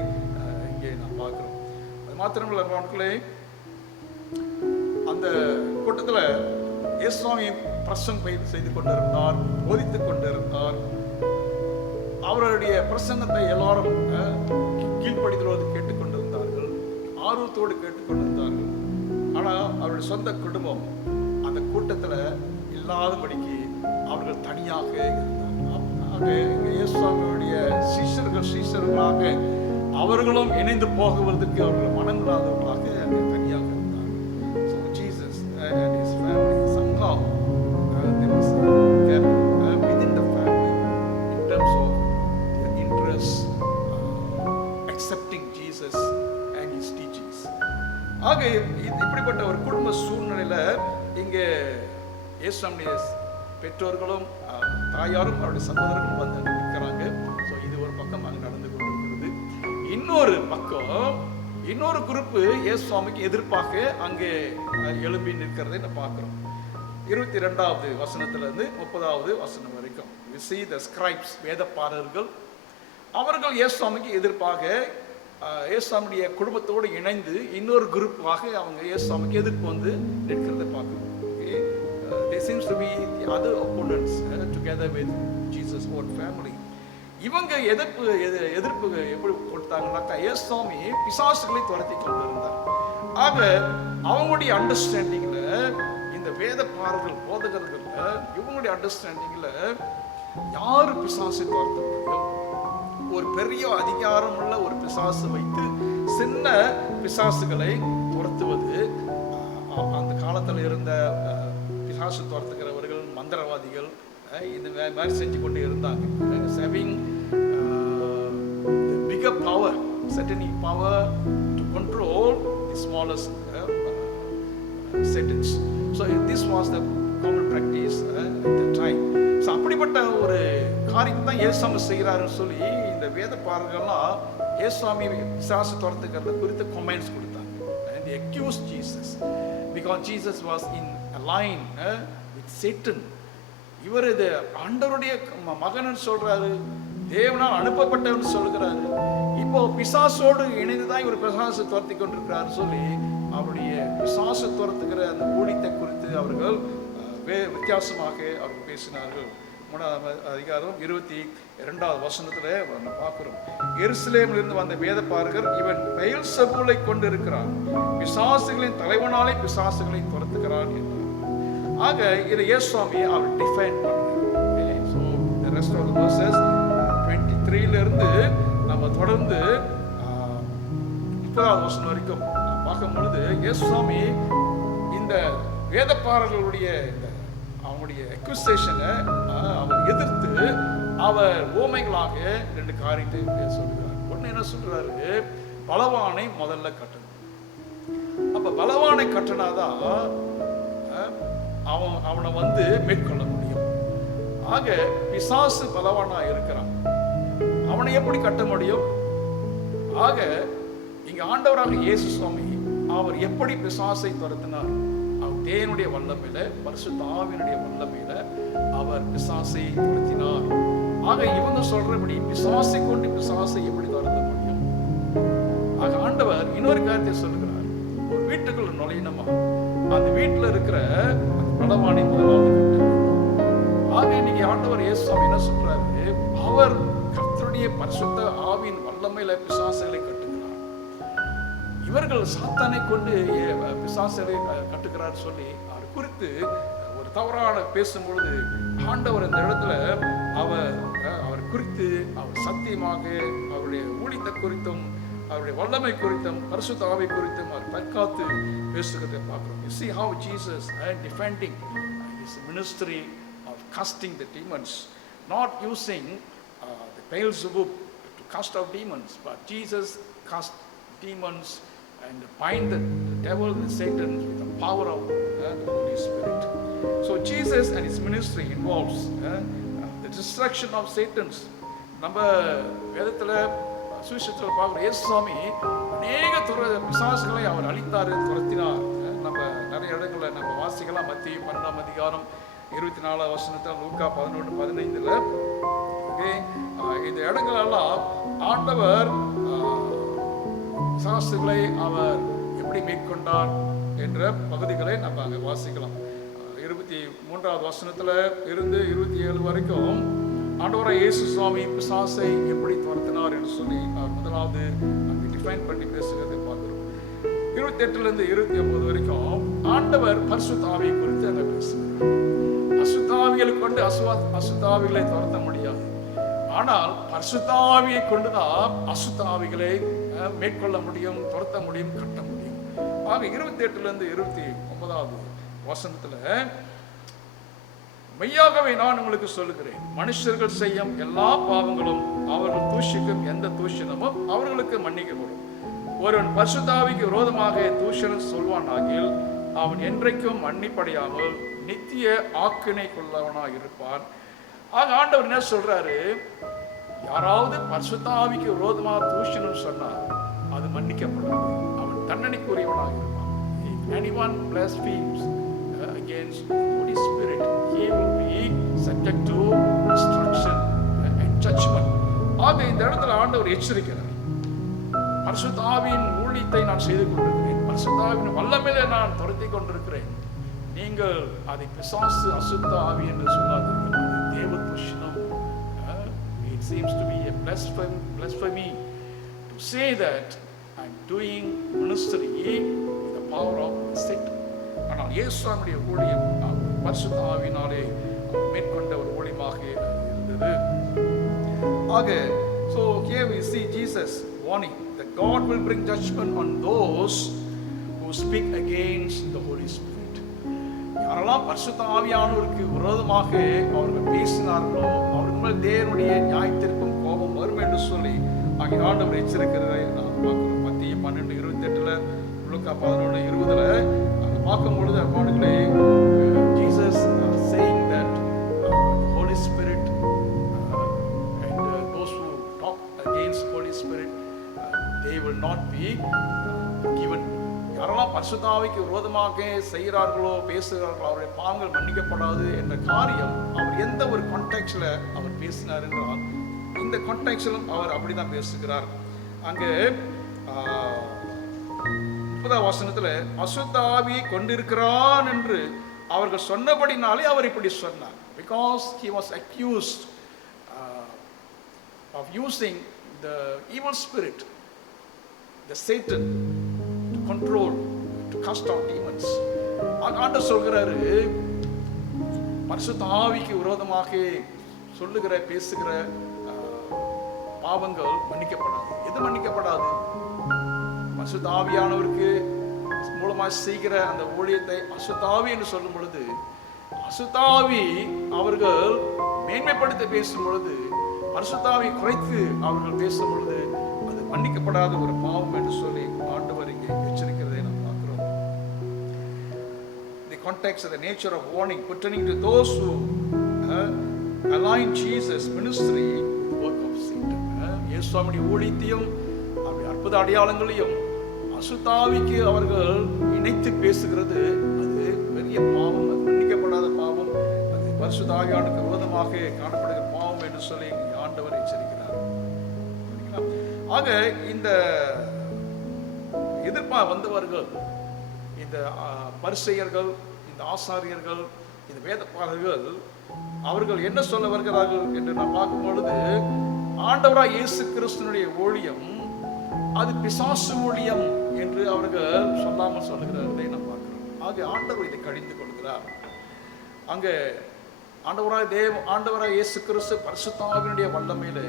இங்கே நான் பார்க்குறோம். அது மாத்திரமில்லை, அவர்களே அந்த கூட்டத்தில் இயேசுவாமி பிரசங்கம் செய்து கொண்டிருந்தார், போதித்து கொண்டிருந்தார். அவருடைய பிரசங்கத்தை எல்லாரும் கீழ்ப்படிதலோடு கேட்டுக்கொண்டிருந்தார்கள், ஆர்வத்தோடு கேட்டுக்கொண்டிருந்தார்கள். ஆனால் அவருடைய சொந்த குடும்பம் அந்த கூட்டத்தில் இல்லாதபடிக்கு அவர்கள் தனியாக இருந்தார்கள். ஆக இயேசுவாமியுடைய சீஷர்களாக அவர்களும் இணைந்து போகுவதற்கு அவர்கள் மனமில்லாதவர்களாக அங்கே தனியாக இருந்தார்கள். So Jesus and his family somehow there was a gap within the family in terms of their interests, accepting Jesus and his teachings. ஆக இப்படிப்பட்ட ஒரு குடும்ப சூழ்நிலையில் இங்கே இயேசுவாமியுடைய பெற்றோர்களும் தாயாரும் அவருடைய சகோதரர்களும் நிற்கிறாங்க. ஸோ இது ஒரு பக்கம் அங்கே நடந்து கொண்டிருக்கிறது. இன்னொரு பக்கம் இன்னொரு குரூப்பு இயேசுவாமிக்கு எதிர்ப்பாக அங்கே எழும்பி நிற்கிறதை நான் பார்க்குறோம். 22வது வசனத்திலிருந்து 30வது வசனம் வரைக்கும் we see the scribes, வேதப்பாரர்கள், அவர்கள் இயேசுவாமிக்கு எதிர்ப்பாக இயேசுவாமியுடைய குடும்பத்தோடு இணைந்து இன்னொரு குரூப்பாக அவங்க இயேசுவாமிக்கு எதிர்ப்பு நிற்கிறதை பார்க்குறோம். They seems to be the other opponents together with Jesus' own family. இவங்க எதிர்ப்பு எப்படி கொடுத்தாங்கன்னாக்கா, இயேசுவாமி பிசாசுகளை துரத்தி கொண்டிருந்தார். ஆக அவங்களுடைய அண்டர்ஸ்டாண்டிங்ல, இந்த வேதப்பாரர்கள் போதகர்கள் இவங்களுடைய அண்டர்ஸ்டாண்டிங்ல யாரு பிசாசை துரத்த முடியும், ஒரு பெரிய அதிகாரம் உள்ள ஒரு பிசாசு வைத்து சின்ன பிசாசுகளை துரத்துவது. அந்த காலத்தில் இருந்த பிசாசு துரத்துக்கிறவர்கள் மந்திரவாதிகள் இந்த மாதிரி செஞ்சு கொண்டு இருந்தாங்க. Having bigger power, satanic power to control the smallest Satans. So this was the common practice at the time. So அப்படிப்பட்ட ஒரு காரியத்தை தான் இயேசுசாமி செய்கிறாருன்னு சொல்லி இந்த வேத பாரகர்கள்லாம் இயேசுசாமி பிசாசு துரத்துக்கிறத குறித்து கமெண்ட்ஸ் கொடுத்தாங்க. And they accused Jesus because Jesus was in a line with Satan. இவர் இது ஆண்டவருடைய மகன் சொல்றாரு, தேவனால் அனுப்பப்பட்டவன் சொல்கிறாரு, இப்போ பிசாசோடு இணைந்துதான் இவர் பிசாசு துரத்தி கொண்டிருக்கிறார் சொல்லி அவருடைய பிசாசு துரத்துக்கிற அந்த ஊழியத்தை குறித்து அவர்கள் வித்தியாசமாக அவர்கள் பேசினார்கள். 3ஆம் அதிகாரம் 22வது வசனத்தில் பார்க்கிறோம். எருசலேமிலிருந்து வந்த வேதபாரகர், இவன் பெயல்செபூலை கொண்டு இருக்கிறான், பிசாசுகளின் தலைவனாலே பிசாசுகளை துரத்துகிறான் என்றார். ஆக இதை இயேசுசாமி அவர் டிஃபைன் பண்றார். So the rest of the verses 23 இருந்து நம்ம தொடர்ந்து 30வது வசனம் வரைக்கும் பார்க்கும் பொழுது இயேசுசாமி இந்த வேதபாரர்களுடைய அவங்களுடைய அக்யூசேஷனை அவர் எதிர்த்து அவர் ஓமைகளாக 2 காரியத்தை சொல்கிறார். ஒன்று என்ன சொல்றாரு, பலவானை முதல்ல கட்டணும். அப்ப பலவானை கட்டினாதான் அவனை மேற்கொள்ள முடியும். ஆக பிசாசு பலவானா இருக்கிறான், அவனை எப்படி கட்ட முடியும்? ஆக இங்க ஆண்டவராக இயேசு சுவாமி அவர் எப்படி பிசாசை துரத்தினார்? அவர் தேவனுடைய வல்லமையில, பரிசுத்த ஆவியினுடைய வல்லமையில அவர் பிசாசை துரத்தினார். ஆக இவங்க சொல்றபடி பிசாசை கொண்டு பிசாசை எப்படி துரத்த முடியும்? ஆக ஆண்டவர் இன்னொரு காரியத்தை சொல்லுகிறார். ஒரு வீட்டுக்குள்ள நுழையணுமா, அந்த வீட்டுல இருக்கிற பலவானை முதலாவது கட்ட வேண்டும். ஆக இன்னைக்கு ஆண்டவர் இயேசு என்ன சொல்றாரு, அவர் கர்த்தருடைய பரிசுத்த ஆவியின் வல்லமையில பிசாசுகளை கட்டுகிறார். இவர்கள் சாத்தானை கொண்டு பிசாசுகளை கட்டுகிறார் சொல்லி அவர் குறித்து ஒரு தவறான பேசும்பொழுது ஆண்டவர் இந்த இடத்துல அவர் குறித்து அவர் சத்தியமாக அவருடைய ஊழியத்தை குறித்தும் அவருடைய வல்லமை குறித்தும் பரிசுத்த ஆவி குறித்தும் அவர் தற்காத்து பேசுகிறதை பார்க்கிறோம். You see how Jesus defending his ministry of casting the demons, not using the Beelzebub to cast out demons, but Jesus cast demons and bind the devil and Satan with the power of the Holy Spirit. So Jesus and his ministry involves the destruction of Satan's. நம்ம வேதத்தில் சுவிசேஷத்தில் பார்க்குற இயேசுசாமி அநேக பிசாசுகளை அவர் அழித்தார், துரத்தினார். நம்ம நிறைய இடங்களில் நம்ம வாசிக்கலாம். மத்திய 12ஆம் அதிகாரம் 24வது வசனத்தில், லூக்கா 11:15. இந்த இடங்களெல்லாம் ஆண்டவர் பிசாசுகளை அவர் எப்படி மேற்கொண்டார் என்ற பகுதிகளை நம்ம அங்கே வாசிக்கலாம். 23வது வசனத்தில் இருந்து 27 வரைக்கும் ஆண்டவராய் இயேசு சுவாமி பிசாசை எப்படி துரத்தினார் என்று சொல்லி அவர் முதலாவது அங்கே டிஃபைன் பண்ணி பேசுகிறதை பார்க்கிறோம். 28லிருந்து 29 வரைக்கும் ஆண்டவர் பரிசுத்த ஆவியை குறித்து அங்கே பேசுகிறார். அசுத்த ஆவிகளை கொண்டு அசுத்த ஆவிகளை துரத்த முடியாது, ஆனால் பரிசுத்த ஆவியை கொண்டுதான் அசுத்த ஆவிகளை மேற்கொள்ள முடியும், துரத்த முடியும், கட்ட முடியும். ஆக 28லிருந்து 29வது வசனத்துல, மெய்யாகவே நான் உங்களுக்கு சொல்லுகிறேன், மனுஷர்கள் செய்யும் எல்லா பாவங்களும் அவர்கள் தூஷிக்கும் எந்த தூஷணமும் அவர்களுக்கு மன்னிக்கப்படும். ஒருவன் பரிசுத்த ஆவிக்கு விரோதமாக தூஷணம் சொல்வானாகில் அவன் என்றைக்கும் மன்னிப்படையாமல் நித்திய ஆக்கினை கொள்ளவனாக இருப்பான். ஆக ஆண்டவர் என்ன சொல்றாரு, யாராவது பரிசுத்த ஆவிக்கு விரோதமாக தூஷணம் சொன்னால் அது மன்னிக்கப்படாது, அவன் தண்டனைக்குரியவனாக இருப்பான். If anyone blasphemes against the Holy Spirit, he will be subject to destruction and judgment. ஆக இந்த இடத்துல ஆண்டவர் எச்சரிக்கிறார், பரிசுத்த ஆவியின் ஊழியத்தை நான் செய்து கொண்டிருக்கிறேன், பரிசுத்த ஆவியின் வல்லமையிலே நான் துரத்தி கொண்டிருக்கிறேன், நீங்கள் அதை பிசாசு அசுத்த ஆவி என்று சொல்லாதீர்கள், அது தேவ தூஷணம். It seems to be a blasphemy to say that I'm doing ministry with the power of Satan. ஆனால் இயேசுவினுடைய ஊழியம் பரிசுத்த ஆவியினாலே மேற்கொண்ட ஒரு ஊழியமாக இருந்தது. ஆக here we see Jesus warning that God will bring judgment on those who speak against the Holy Spirit. யாரெல்லாம் பரிசுத்த ஆவியானவருக்கு விரோதமாக அவர்கள் பேசினார்களோ அவர்கள் மேல் தேவனுடைய நியாயத்திற்கும் கோபம் வரும் என்று சொல்லி அங்கே ஆண்டவர் எச்சரிக்கிறதை நாம் பார்க்கிறோம். மத்திய 12:28 லூக்கா 11:20 அங்கே பார்க்கும் பொழுது அவர்களே Jesus saying that the Holy Spirit and those who talk against Holy Spirit they will not be given. யாரெல்லாம் பரிசுத்த ஆவிக்கு விரோதமாக செய்கிறார்களோ பேசுகிறார்களோ அவருடைய பாவங்கள் மன்னிக்கப்படாது என்ற காரியம் அவர் எந்த ஒரு கான்டெக்ட்ல அவர் பேசினார் என்றால் இந்த கான்டெக்ட்லும் அவர் அப்படிதான் பேசுகிறார். அங்கே 30 வசனத்துல அசுத்த ஆவியை கொண்டிருக்கிறான் என்று அவர்கள் சொன்னபடினாலே அவர் இப்படி சொன்னார். Because he was accused of using the evil spirit, the Satan, to control, to cast out demons. ஆண்டவர் சொல்கிறாரு பரிசுத்த ஆவிக்கு விரோதமாக சொல்லுகிற பேசுகிற பாவங்கள் மன்னிக்கப்படாது. எது மன்னிக்கப்படாது? பரிசுத்த ஆவியானவருக்கு மூலமாக செய்கிற அந்த ஊழியத்தை அசுத்த ஆவி என்று சொல்லும் பொழுது அசுத்த ஆவி அவர்கள் மேன்மைப்படுத்த பேசும் பொழுது பரிசுத்த ஆவி குறைத்து அவர்கள் பேசும் பொழுது அது மன்னிக்கப்படாத ஒரு பாவம் என்று சொல்லி ஆண்டவர் இங்கே எச்சரிக்கிறதை நாம் பார்க்கிறோம். The context of the nature of warning pertaining to those who align Jesus ministry with the work of Satan. இயேசுவின் ஊழியத்தையும் அவருடைய அற்புத அடையாளங்களையும் அசுத்தாவிக்கு அவர்கள் இணைத்து பேசுகிறது அது பெரிய பாவம், அது மன்னிக்கப்படாத பாவம், அது பரிசுத்த ஆவியானுக்கு விரோதமாக காணப்படுகிற பாவம் என்று சொல்லி ஆண்டவர் எச்சரிக்கிறார். ஆக இந்த எதிர்ப்பாக வந்தவர்கள் இந்த பரிசேயர்கள், இந்த ஆசாரியர்கள், இந்த வேதப்பாரர்கள் அவர்கள் என்ன சொல்ல வருகிறார்கள் என்று நாம் பார்க்கும் பொழுது ஆண்டவராய் இயேசு கிறிஸ்துவினுடைய ஊழியம் அது பிசாசு ஊழியம் என்று அவர்கள் சொல்லாமல் சொல்லுகிறார்களே நாம் பார்க்கிறோம். ஆக ஆண்டவர் இதை கடிந்து கொள்கிறார். அங்கே ஆண்டவராய் இயேசு கிறிஸ்து பரிசுத்த ஆவியினுடைய வல்லமையிலே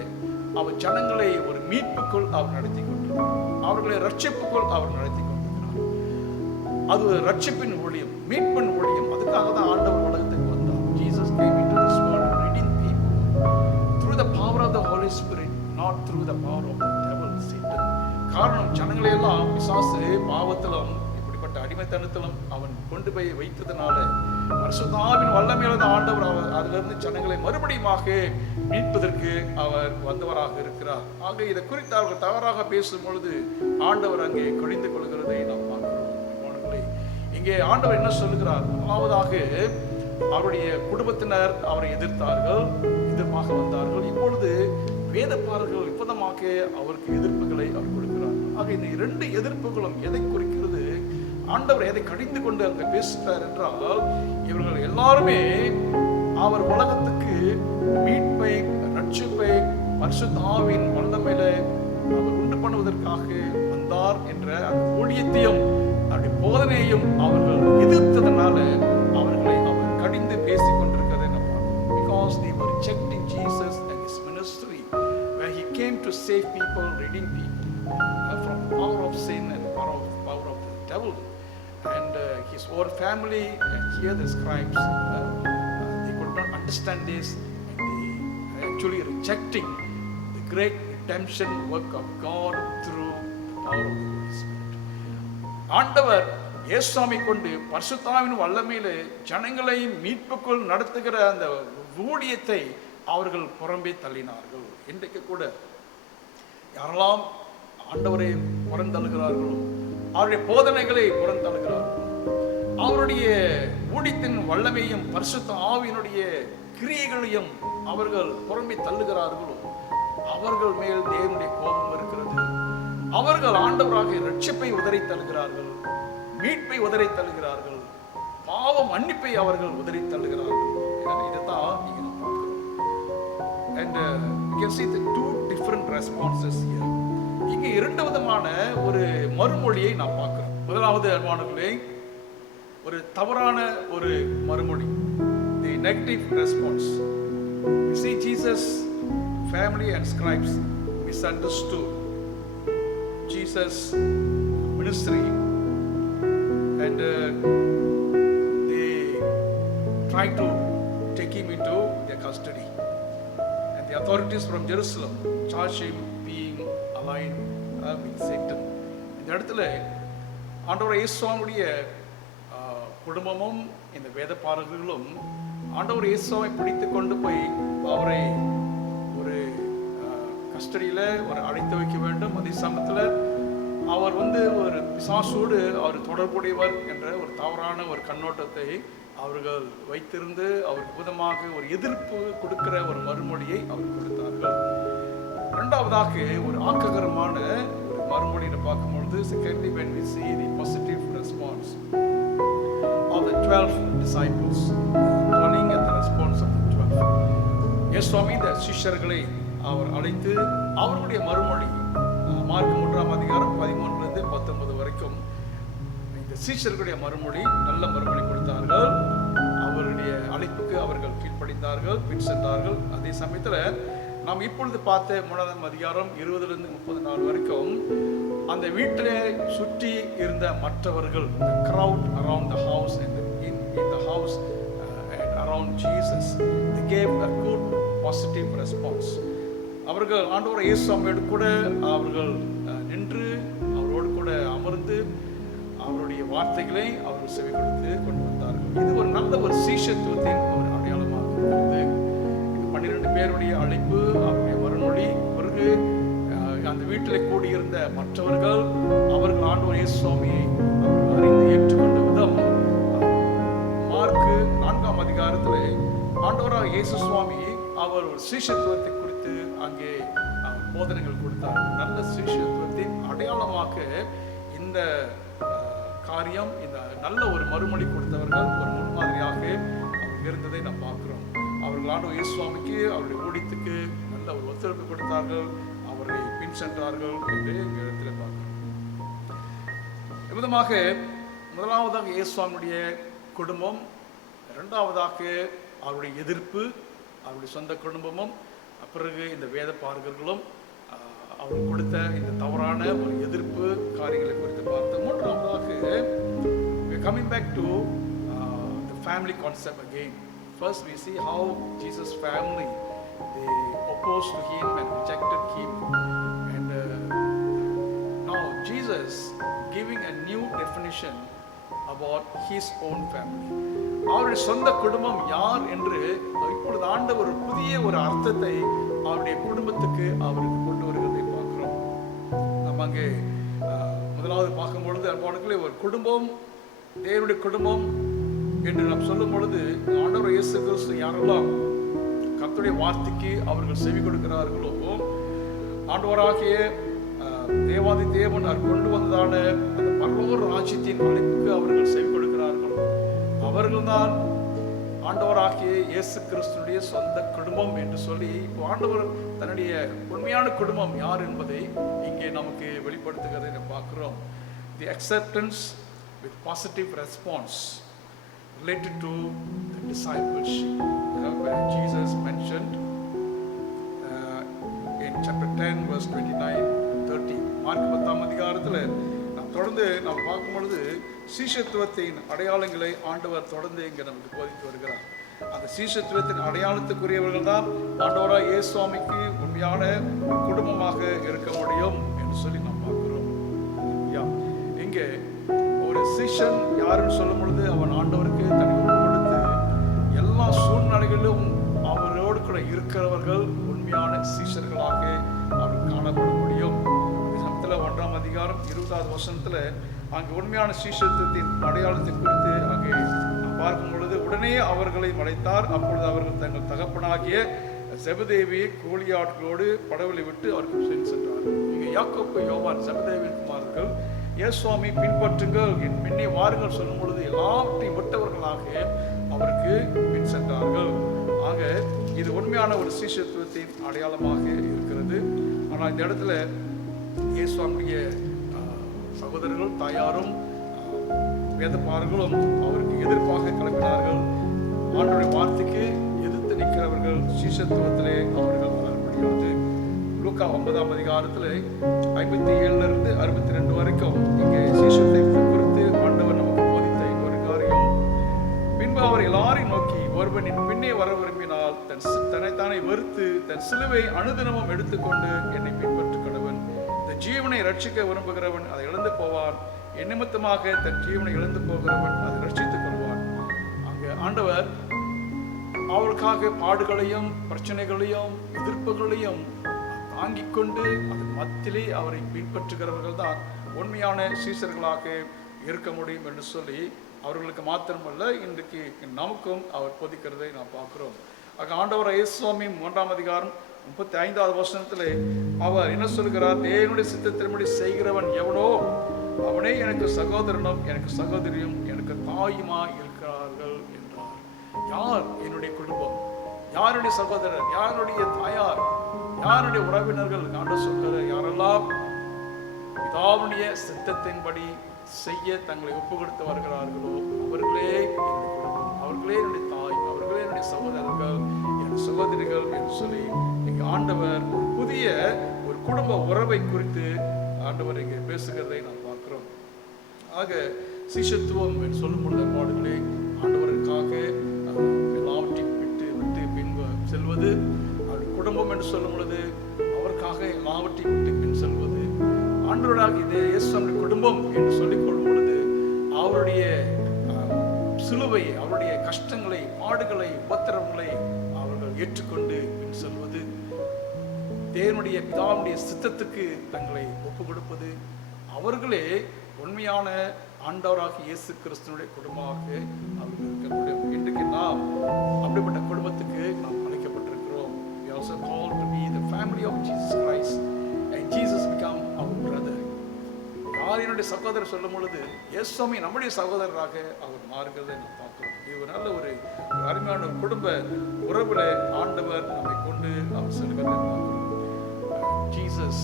அவர் ஜனங்களை ஒரு மீட்புக்குள் அவர் நடத்தி கொண்டிருக்கிறார். அவர்களை ரட்சிப்புக்குள் அவர் நடத்தி கொண்டிருக்கிறார். அது ரட்சிப்பின் ஊழியம், மீட்பின் ஊழியம். அதுக்காக தான் ஆண்டவர் உலகத்துக்கு வந்தார். Jesus came into this world to redeem people through the power of the Holy Spirit, not through the power of the devil, Satan. காரணம் ஜனங்களை எல்லாம் பிசாசு பாவத்திலும் இப்படிப்பட்ட அடிமைத்தனத்திலும் அவன் கொண்டு போய் வைத்ததுனால பரிசுத்த ஆவியின் வல்லமையில தான் ஆண்டவர் அதிலிருந்து ஜனங்களை மறுபடியுமாக மீட்பதற்கு அவர் வந்தவராக இருக்கிறார். ஆக இதை குறித்து அவர்கள் தவறாக பேசும் பொழுது ஆண்டவர் அங்கே கடிந்து கொள்கிறதை நாம் பார்க்கிறோம். இங்கே ஆண்டவர் என்ன சொல்லுகிறார்? முதலாவதாக அவருடைய குடும்பத்தினர் அவரை எதிர்ப்பாக வந்தார்கள். இப்பொழுது வேதப்பாரர்கள் விபதமாக அவருக்கு எதிர்ப்புகளை அவர் கொடுக்கிறார். ஆக இந்த 2 எதிர்ப்புகளும் எதை குறிக்கிறது? ஆண்டவர் எதை கடிந்து கொண்டு அங்கே பேசுகிறார் என்றால் இவர்கள் எல்லாருமே அவர் உலகத்துக்கு மீட்பை, ரட்சிப்பை பரிசுத்த ஆவியின் வல்லமையில அவர் உண்டு பண்ணுவதற்காக வந்தார் என்ற அந்த ஊழியத்தையும் அவருடைய போதனையையும் அவர்கள் எதிர்த்ததனால அவர்களை அவர் கடிந்து பேசிக் கொண்டிருக்கிறதை நம்ம பார்க்கிறோம். Because they were rejecting Jesus and his ministry where he came to save people, redeem people from the power of sin and power of the devil and his own family. And here the scribes they could not understand this and they actually rejecting the great redemption work of God through the power of the Holy Spirit. ஆண்டவர் இயேசுவை கொண்டு பரிசுத்த ஆவியின் வல்லமையிலே ஜனங்களை மீட்புக்குள் நடத்துகிற அந்த ஊழியத்தை அவர்கள் புறம்பே தள்ளினார்கள். இன்றைக்கு கூட யாரெல்லாம் ஆண்டவரை புறந்தள்ளுகிறார்களோ, அவருடைய போதனைகளை புறந்தள்ளுகிறார்களோ, அவருடைய ஊழியத்தின் வல்லமையும் பரிசுத்த ஆவியினுடைய கிரியைகளையும் அவர்கள் புறம்பே தள்ளுகிறார்களோ அவர்கள் மேல் தேவனுடைய கோபம் இருக்கிறது. அவர்கள் ஆண்டவராக ரட்சிப்பை உதறி தள்ளுகிறார்கள், மீட்பை உதறி தள்ளுகிறார்கள், பாவ மன்னிப்பை அவர்கள் உதறி தள்ளுகிறார்கள். இதைத்தான் இங்க நாம் பார்க்கிறோம். And you can see the 2 different responses here. இங்கே 2 விதமான ஒரு மறுமொழியை நாம் பார்க்கிறோம். முதலாவது அன்பானவர்களே, ஒரு தவறான ஒரு மறுமொழி, the negative response. We see Jesus, family and scribes misunderstood Jesus' ministry, and they tried to take him into their custody. And the authorities from Jerusalem charged him being aligned with Satan. இந்த இடத்துல ஆண்டவர் இயேசுவுடைய குடும்பமும் இந்த வேதபாரகர்களும் ஆண்டவர் இயேசுவை பிடித்து கொண்டு போய் அவரை ஒரு கஸ்டடியில் ஒரு அழைத்து வைக்க வேண்டும். அதே சமயத்தில் அவர் ஒரு பிசாசோடு அவர் தொடர்புடையவர் என்ற ஒரு தவறான ஒரு கண்ணோட்டத்தை அவர்கள் வைத்திருந்து அவருக்கு விதமாக ஒரு எதிர்ப்பு கொடுக்கிற ஒரு மறுமொழியை அவர் கொடுத்தார்கள். இரண்டாவதாக ஒரு ஆக்ககரமான ஒரு மறுமொழியை பார்க்கும்பொழுது, secondly when we see the positive response of the 12 disciples, calling and the response of the 12. இயேசுவாமி இந்த சிஷ்யர்களை அவர் அழைத்து அவர்களுடைய மறுமொழி மார்க் 3ஆம் அதிகாரம் 13-19 வரைக்கும் இந்த சீஷர்களுடைய மறுமொழி நல்ல மறுமொழி கொடுத்தார்கள். அவருடைய அழைப்புக்கு அவர்கள் கீழ்ப்படிந்தார்கள், பின் சென்றார்கள். அதே சமயத்தில் நாம் இப்பொழுது பார்த்த 3ஆம் அதிகாரம் 20-34 வரைக்கும் அந்த வீட்டிலே சுற்றி இருந்த மற்றவர்கள், the crowd around the house and in the house and around Jesus, they gave a good positive response. அவர்கள் ஆண்டவர் இயேசுவோடு கூட அவர்கள் நின்று அவரோடு கூட அமர்ந்து அவருடைய வார்த்தைகளை அவர்கள் செவி கொடுத்து கொண்டு வந்தார்கள். இது ஒரு நல்ல ஒரு சீஷத்துவத்தின் ஒரு அடையாளமாக இருக்கிறது. இது 12 பேருடைய அழைப்பு, அவருடைய மறுமொழி, பிறகு அந்த வீட்டில் கூடியிருந்த மற்றவர்கள் அவர்கள் ஆண்டவர் இயேசுவை அறிந்து ஏற்றுக்கொண்ட விதம். மார்க் 4ஆம் அதிகாரத்தில் ஆண்டவராக இயேசு சுவாமி அவர் ஒரு சீஷத்துவத்தை குறித்து அங்கே போதனைகள் கொடுத்தார். நல்ல சீஷத்துவத்தின் அடையாளமாக இந்த காரியம், இந்த நல்ல ஒரு மறுமொழி கொடுத்தவர்கள் ஒரு முன்மாதிரியாக அவர்கள் இருந்ததை நாம் பார்க்கிறோம். அவர்கள் ஆண்டவர் இயேசு சுவாமிக்கு அவருடைய ஊழியத்துக்கு நல்ல ஒரு ஒத்துழைப்பு கொடுத்தார்கள், அவரை பின் சென்றார்கள் என்று இந்த இடத்துல பார்க்கிறோம். விதமாக முதலாவதாக இயேசு சுவாமியுடைய குடும்பம், இரண்டாவதாக அவருடைய எதிர்ப்பு, அவருடைய சொந்த குடும்பமும், பிறகு இந்த வேத பாரகர்களும் அவர் கொடுத்த இந்த தவறான ஒரு எதிர்ப்பு காரியங்களை குறித்து பார்த்து, மூன்றாவதாக coming back to the family concept again. First we see how Jesus' family, they opposed to him and rejected him, and now Jesus giving a new definition about his own family. அவருடைய சொந்த குடும்பம் யார் என்று இப்பொழுது ஆண்டவர் ஒரு புதிய ஒரு அர்த்தத்தை அவருடைய குடும்பத்துக்கு அவருக்கு கொண்டு வருவதை பார்க்கிறோம். நம்ம அங்கே முதலாவது பார்க்கும்பொழுது அன்பானவர்களே, ஒரு குடும்பம், தேவனுடைய குடும்பம் என்று நாம் சொல்லும் பொழுது ஆண்டவர் இயேசு கிறிஸ்து யாரெல்லாம் கர்த்தருடைய வார்த்தைக்கு அவர்கள் செவி கொடுக்கிறார்களோ, ஆண்டவராகிய தேவாதி தேவன் அவர் கொண்டு வந்ததான அந்த பரலோக ராஜ்யத்தின் அழைப்புக்கு அவர்கள் செவி கொடுக்கிறார்களோ, அவர்கள்தான் ஆண்டவராகிய இயேசு கிறிஸ்துடைய சொந்த குடும்பம் என்று சொல்லி இப்போ ஆண்டவர் தன்னுடைய உண்மையான குடும்பம் யார் என்பதை இங்கே நமக்கு வெளிப்படுத்துகிறதை நாம் பார்க்கிறோம். தி acceptance with positive response related to the discipleship, where Jesus mentioned in chapter 10 verse 29-30. Mark 10ஆம் அதிகாரத்தில் நாம் தொடர்ந்து நாம் பார்க்கும் பொழுது சீஷத்துவத்தின் அடையாளங்களை ஆண்டவர் தொடர்ந்து இங்கே நமக்கு போதித்து வருகிறார். அந்த சீஷத்துவத்தின் அடையாளத்துக்குரியவர்கள் தான் ஆண்டவராக இயேசு சுவாமிக்கு உண்மையான குடும்பமாக இருக்க முடியும் என்று சொல்லி நாம் பார்க்கிறோம். இங்கே ஒரு சீஷன் யாருன்னு சொல்லும் பொழுது அவன் ஆண்டவருக்கு தன்னை கொடுத்து எல்லா சூழ்நிலைகளிலும் அவரோடு கூட இருக்கிறவர்கள் உண்மையான சீஷர்களாக அவர்கள் காணப்பட முடியும். சமயத்தில் 1ஆம் அதிகாரம் 20வது வசனத்தில் அங்கே உண்மையான சீஷத்துவத்தின் அடையாளத்தை குறித்து அங்கே பார்க்கும் பொழுது, உடனே அவர்களை அழைத்தார். அப்பொழுது அவர்கள் தங்கள் தகப்பனாகிய செபதேவியை கூலியாட்களோடு படவிலை விட்டு அவருக்கு சென்றார்கள். இங்கே யாக்கோப்பு, யோவான் செபதேவியின் குமாரர்கள் இயேசுவாமி பின்பற்றுங்கள், என் பின்னே வாருங்கள் சொல்லும் பொழுது எல்லாவற்றையும் விட்டவர்களாக அவருக்கு பின் சென்றார்கள். ஆக இது உண்மையான ஒரு சீஷத்துவத்தின் அடையாளமாக இருக்கிறது. ஆனால் இந்த இடத்துல இயேசுவாமிய சகோதரர்கள், தாயாரும் வேதபாரர்களும் அவருக்கு எதிர்ப்பாக கிளம்பினார்கள். ஆண்டவருடைய வார்த்தைக்கு எதிர்த்து நிற்கிறவர்கள் சீஷத்துவத்திலே அவர்கள் வளர முடியாது. லூக்கா 9ஆம் அதிகாரத்தில் 57 62 வரைக்கும் இங்கே சீஷத்தை குறித்து ஆண்டவர் நமக்கு போதித்த இன்னொரு காரியம். பின்பு அவர் எல்லாரையும் நோக்கி, ஒருவனின் பின்னே வர விரும்பினால் தன்னைத்தானே வெறுத்து தன் சிலுவை அனுதினமும் எடுத்துக்கொண்டு என்னை பின்பற்ற கடவன். இந்த ஜீவனை ரட்சிக்க விரும்புகிறவன் அதை இழந்து போவான், என் நிமித்தமாக தன் ஜீவனை இழந்து போகிறவன் அதை ரட்சித்துக் கொள்வான். அங்கே ஆண்டவர் அவருக்காக பாடுகளையும் பிரச்சனைகளையும் எதிர்ப்புகளையும் தாங்கிக் கொண்டு அதன் மத்தியிலே அவரை பின்பற்றுகிறவர்கள் தான் உண்மையான சீசர்களாக இருக்க முடியும் என்று சொல்லி அவர்களுக்கு மாத்திரமல்ல, இன்றைக்கு நமக்கும் அவர் போதிக்கிறதை நாம் பார்க்கிறோம். ஆண்டவர் இயேசுவாமி 3ஆம் அதிகாரம் 35வது வசனத்திலே அவர் என்ன சொல்கிறார்? தேவனுடைய சித்தத்தின்படி செய்கிறவன் எவனோ அவனே எனக்கு சகோதரனும் எனக்கு சகோதரியும் எனக்கு தாயுமா இருக்கிறார்கள் என்றார். யார் என்னுடைய குடும்பம்? யாருடைய சகோதரர்? யாருடைய தாயார்? யாருடைய உறவினர்கள்? ஆண்டவர் சொல்கிற யாரெல்லாம் பிதாவுடைய சித்தத்தின்படி செய்ய தங்களை ஒப்பு கொடுத்து வருகிறார்களோ அவர்களே என்னுடைய குடும்பம், அவர்களே என்னுடைய தாய், அவர்களே என்னுடைய சகோதரர்கள், என்னுடைய சகோதரிகள் என்று சொல்லி இங்கே ஆண்டவர் ஒரு புதிய ஒரு குடும்ப உறவை குறித்து ஆண்டவர் இங்கே பேசுகிறதை நாம் பார்க்கிறோம். ஆக சிஷ்யத்துவம் என்று சொல்லும் பொழுது பாடுகளே ஆண்டவருக்காக எல்லாவற்றையும் விட்டு பின்பு செல்வது, அவருடைய குடும்பம் என்று சொல்லும் பொழுது அவருக்காக எல்லாவற்றையும் விட்டு பின் செல்வது, ஆண்டவராக இதே இயேசுவின் குடும்பம் என்று சொல்லிக் கொள்ளும் பொழுது அவருடைய சிலுவை, அவருடைய கஷ்டங்களை, பாடுகளை, உபத்திரவங்களை அவர்கள் ஏற்றுக்கொண்டு பின் செல்வது, தேவனுடைய பிதாவுடைய சித்தத்துக்கு தங்களை ஒப்பு கொடுப்பது, அவர்களே உண்மையான ஆண்டவராக இயேசு கிறிஸ்துவினுடைய குடும்பமாக அவர்கள் இருக்க முடியும். இன்றைக்கு நாம் அப்படிப்பட்ட குடும்பத்துக்கு நாம் அழைக்கப்பட்டிருக்கிறோம். We also called to be the family of Jesus Christ and Jesus become our brother. யார் என்னுடைய சகோதரர் சொல்லும் பொழுது இயேசுவை நம்முடைய சகோதரராக அவர் மாறுகிறதை நாம் பார்க்கிறோம். இது நல்ல ஒரு அருமையான ஒரு குடும்ப உறவுல ஆண்டவர் நம்மை கொண்டு அவர் செல்கிறதை பார்க்கிறோம். Jesus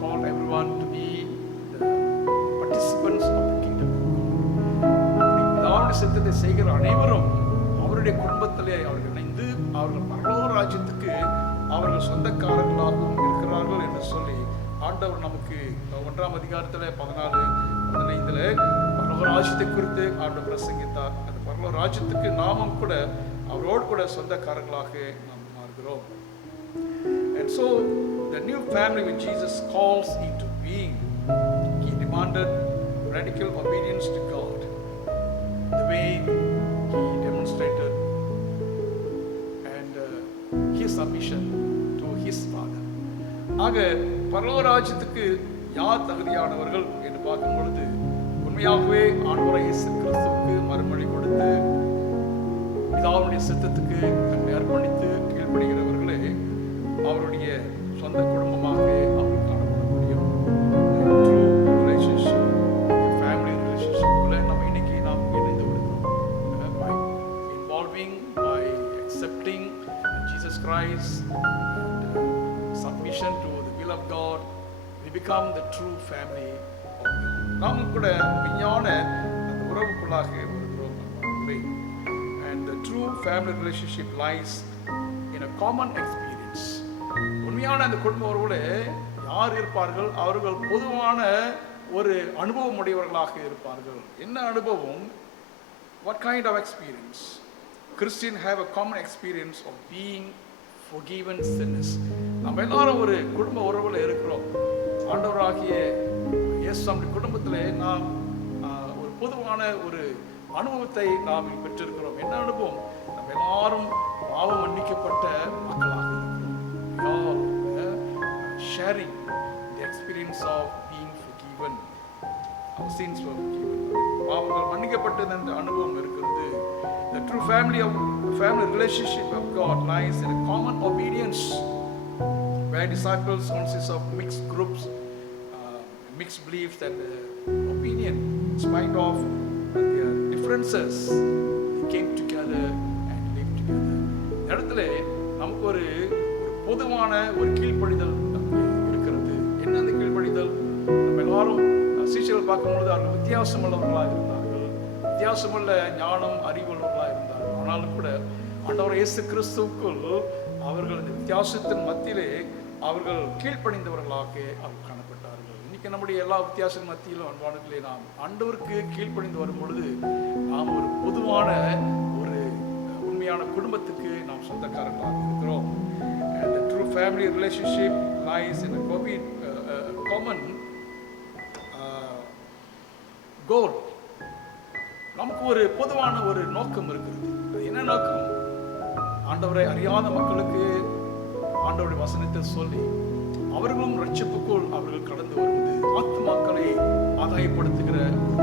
called everyone to be the participants of the kingdom of God. பிதாவுடைய சித்தத்தை செய்கிற அனைவரும் அவருடைய குடும்பத்திலே அவர்கள் இணைந்து அவர்கள் பரலோக ராஜ்யத்துக்கு அவர்கள் சொந்தக்காரர்களாகவும் இருக்கிறார்கள் என்று சொல்லி ஆண்டவர் நமக்கு 1ஆம் அதிகாரத்தில் 14-15 பரலோக ராஜ்யத்தை குறித்து ஆண்டவர் பிரசங்கித்தார். அந்த பரலோக ராஜ்யத்துக்கு நாமும் கூட அவரோடு கூட சொந்தக்காரர்களாக நாம் மாறுகிறோம். And so the new family which Jesus calls into being, he demanded radical obedience to God, the way he demonstrated and his submission to his father. ஆக பரலோக ராஜ்யத்துக்கு யார் தகுதியானவர்கள் என்று பார்க்கும் பொழுது உண்மையாகவே ஆண்டவராகிய இயேசு கிறிஸ்துவுக்கு மறுமொழி கொடுத்து பிதாவுடைய சித்தத்துக்கு தன்னை அர்ப்பணித்து கீழ்ப்படுகிறவர்களே அவருடைய சொந்த குடும்பமாக அவர்கள் காணப்பட முடியும். ட்ரூ ரிலேஷன்ஷிப், ஃபேமிலி ரிலேஷன்ஷிப்ல நம்ம இன்னைக்கு நாம் இணைந்து விடுகிறோம். By involving, by accepting Jesus Christ and submission to the will of God, we become the true family of God. நாம் கூட விஞ்ஞான அந்த உறவுக்குள்ளாக வருகிறோம். And the true family relationship lies in a common experience. உண்மையான அந்த குடும்ப உறவுல யார் இருப்பார்கள்? அவர்கள் பொதுவான ஒரு அனுபவம் உடையவர்களாக இருப்பார்கள். என்ன அனுபவம்? What kind of experience? Christians have a common experience of being forgiven sinners. நம்ம எல்லாரும் ஒரு குடும்ப உறவுல இருக்கிறோம். ஆண்டவராகிய இயேசுவின் குடும்பத்திலே நாம் ஒரு பொதுவான ஒரு அனுபவத்தை நாம் பெற்றிருக்கிறோம். என்ன அனுபவம்? நம்ம எல்லாரும் பாவம் மன்னிக்கப்பட்ட மக்களாக இருக்கிறோம். We all sharing the experience of being forgiven. Our sins were forgiven. பாவங்கள் மன்னிக்கப்பட்டது என்ற அனுபவம் இருக்கிறது. The true family relationship of God lies in a common obedience, where disciples consist of mixed groups, mixed beliefs and opinion. In spite of their differences, they came together and lived together. இந்த இடத்துல நமக்கு ஒரு பொதுவான ஒரு கீழ்ப்படிதல் இருக்கிறது. என்ன அந்த கீழ்ப்படிதல்? நம்ம எல்லாரும் சீஷர்கள் பார்க்கும்பொழுது அவர்கள் வித்தியாசமுள்ளவர்களாக இருந்தார்கள், வித்தியாசமுள்ள ஞானம் அறிவுள்ளவர்களாக இருந்தார்கள். ஆனாலும் கூட ஆண்டவர் இயேசு கிறிஸ்துவுக்குள் அவர்கள் இந்த வித்தியாசத்தின் மத்தியிலே அவர்கள் கீழ்ப்பணிந்தவர்களாக அவர் காணப்பட்டார்கள். இன்னைக்கு நம்முடைய எல்லா வித்தியாச மத்தியிலும் அன்பானவர்களே, நாம் ஆண்டவருக்கு கீழ்ப்பணிந்து வரும் பொழுது நாம் ஒரு பொதுவான ஒரு உண்மையான குடும்பத்துக்கு நாம் சொந்தக்காரர்களாக இருக்கிறோம். And the true family relationship lies in a common goal. நமக்கு ஒரு பொதுவான ஒரு நோக்கம் இருக்கிறது. அது என்ன நோக்கம்? ஆண்டவரை அறியாத மக்களுக்கு ஆண்டவருடைய வசனத்தை சொல்லி அவர்களும் ரட்சிப்புக்குள் அவர்கள் கடந்து வருவது, ஆத்துமாக்களை ஆதாயப்படுத்துகிற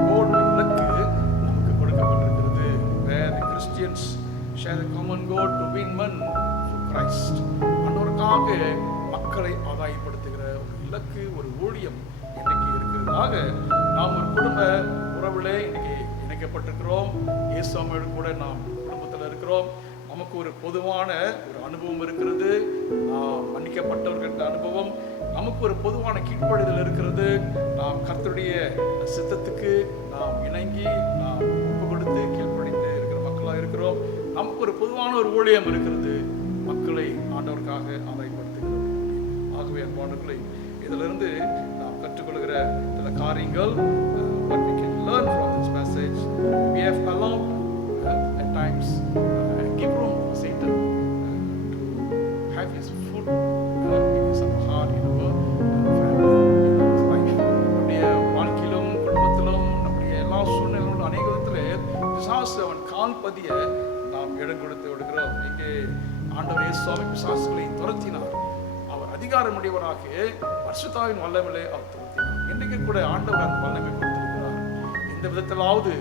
கோல் இலக்கு நமக்கு கொடுக்கப்பட்டிருக்கிறது. Where the Christians share the common goal to win men for Christ. ஆண்டவருக்காக மக்களை ஆதாயப்படுத்துகிற ஒரு இலக்கு, ஒரு ஊழியம் இன்னைக்கு இருக்கிறது. ஆக நாம் ஒரு குடும்ப உறவுல இன்னைக்கு இணைக்கப்பட்டிருக்கிறோம். இயேசுவோடு கூட நாம் குடும்பத்தில் இருக்கிறோம். நமக்கு ஒரு பொதுவான ஒரு அனுபவம் இருக்கிறது, மன்னிக்கப்பட்டவர்கள் அனுபவம். நமக்கு ஒரு பொதுவான கீழ்ப்படிதல் இருக்கிறது. நாம் கர்த்தருடைய சித்தத்துக்கு நாம் இணங்கி நாம் ஒப்பு கொடுத்து கீழ்ப்படிந்து இருக்கிற மக்களாக இருக்கிறோம். நமக்கு ஒரு பொதுவான ஒரு ஊழியம் இருக்கிறது, மக்களை ஆண்டவருக்காக ஆதாயப்படுத்துகிறோம். ஆகவே அன்பானவர்களே, இதிலிருந்து நாம் கற்றுக்கொள்கிற சில காரியங்கள், what we can learn from this passage. We have allowed at times give room for Satan to have his foot in his heart, in our family, in our life. நம்முடைய வாழ்க்கையிலும் குடும்பத்திலும் நம்முடைய எல்லா சூழ்நிலைகளும் அநேக விதத்திலே பிசாசு அவன் கால் பதிய நாம் இடம் கொடுத்து விடுகிறோம். இங்கே ஆண்டவர் இயேசு பிசாசுகளை துரத்தினார். அவர் அதிகாரமுடையவராக பரிசுத்தாவின் வல்லமையிலே அவர் துரத்தினார். இன்றைக்கு கூட ஆண்டவர் அந்த வல்லமை கொடுத்திருக்கிறார். எந்த விதத்திலாவது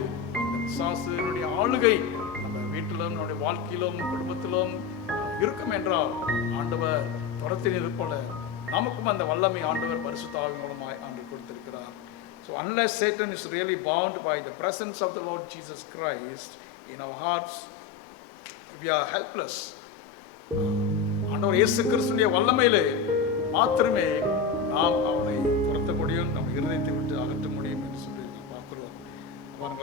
பிசாசுடைய ஆளுகை நம்ம வீட்டிலும் நம்முடைய வாழ்க்கையிலும் குடும்பத்திலும் இருக்கும் என்றால் ஆண்டவர் துரத்தினது போல நமக்கும் அந்த வல்லமை ஆண்டவர் பரிசுத்தாவின் மூலமாய் ஆண்டவர் கொடுத்திருக்கிறார். So unless Satan is really bound by the presence of the Lord Jesus Christ in our hearts, we are helpless. ஆண்டவர் இயேசு கிறிஸ்துவின் வல்லமையிலே மாத்திரமே நாம் அவனை துரத்த முடியும், நம்ம இருதயத்தை விட்டு அகற்ற முடியும் என்று சொல்லி நாம் பார்க்கிறோம்.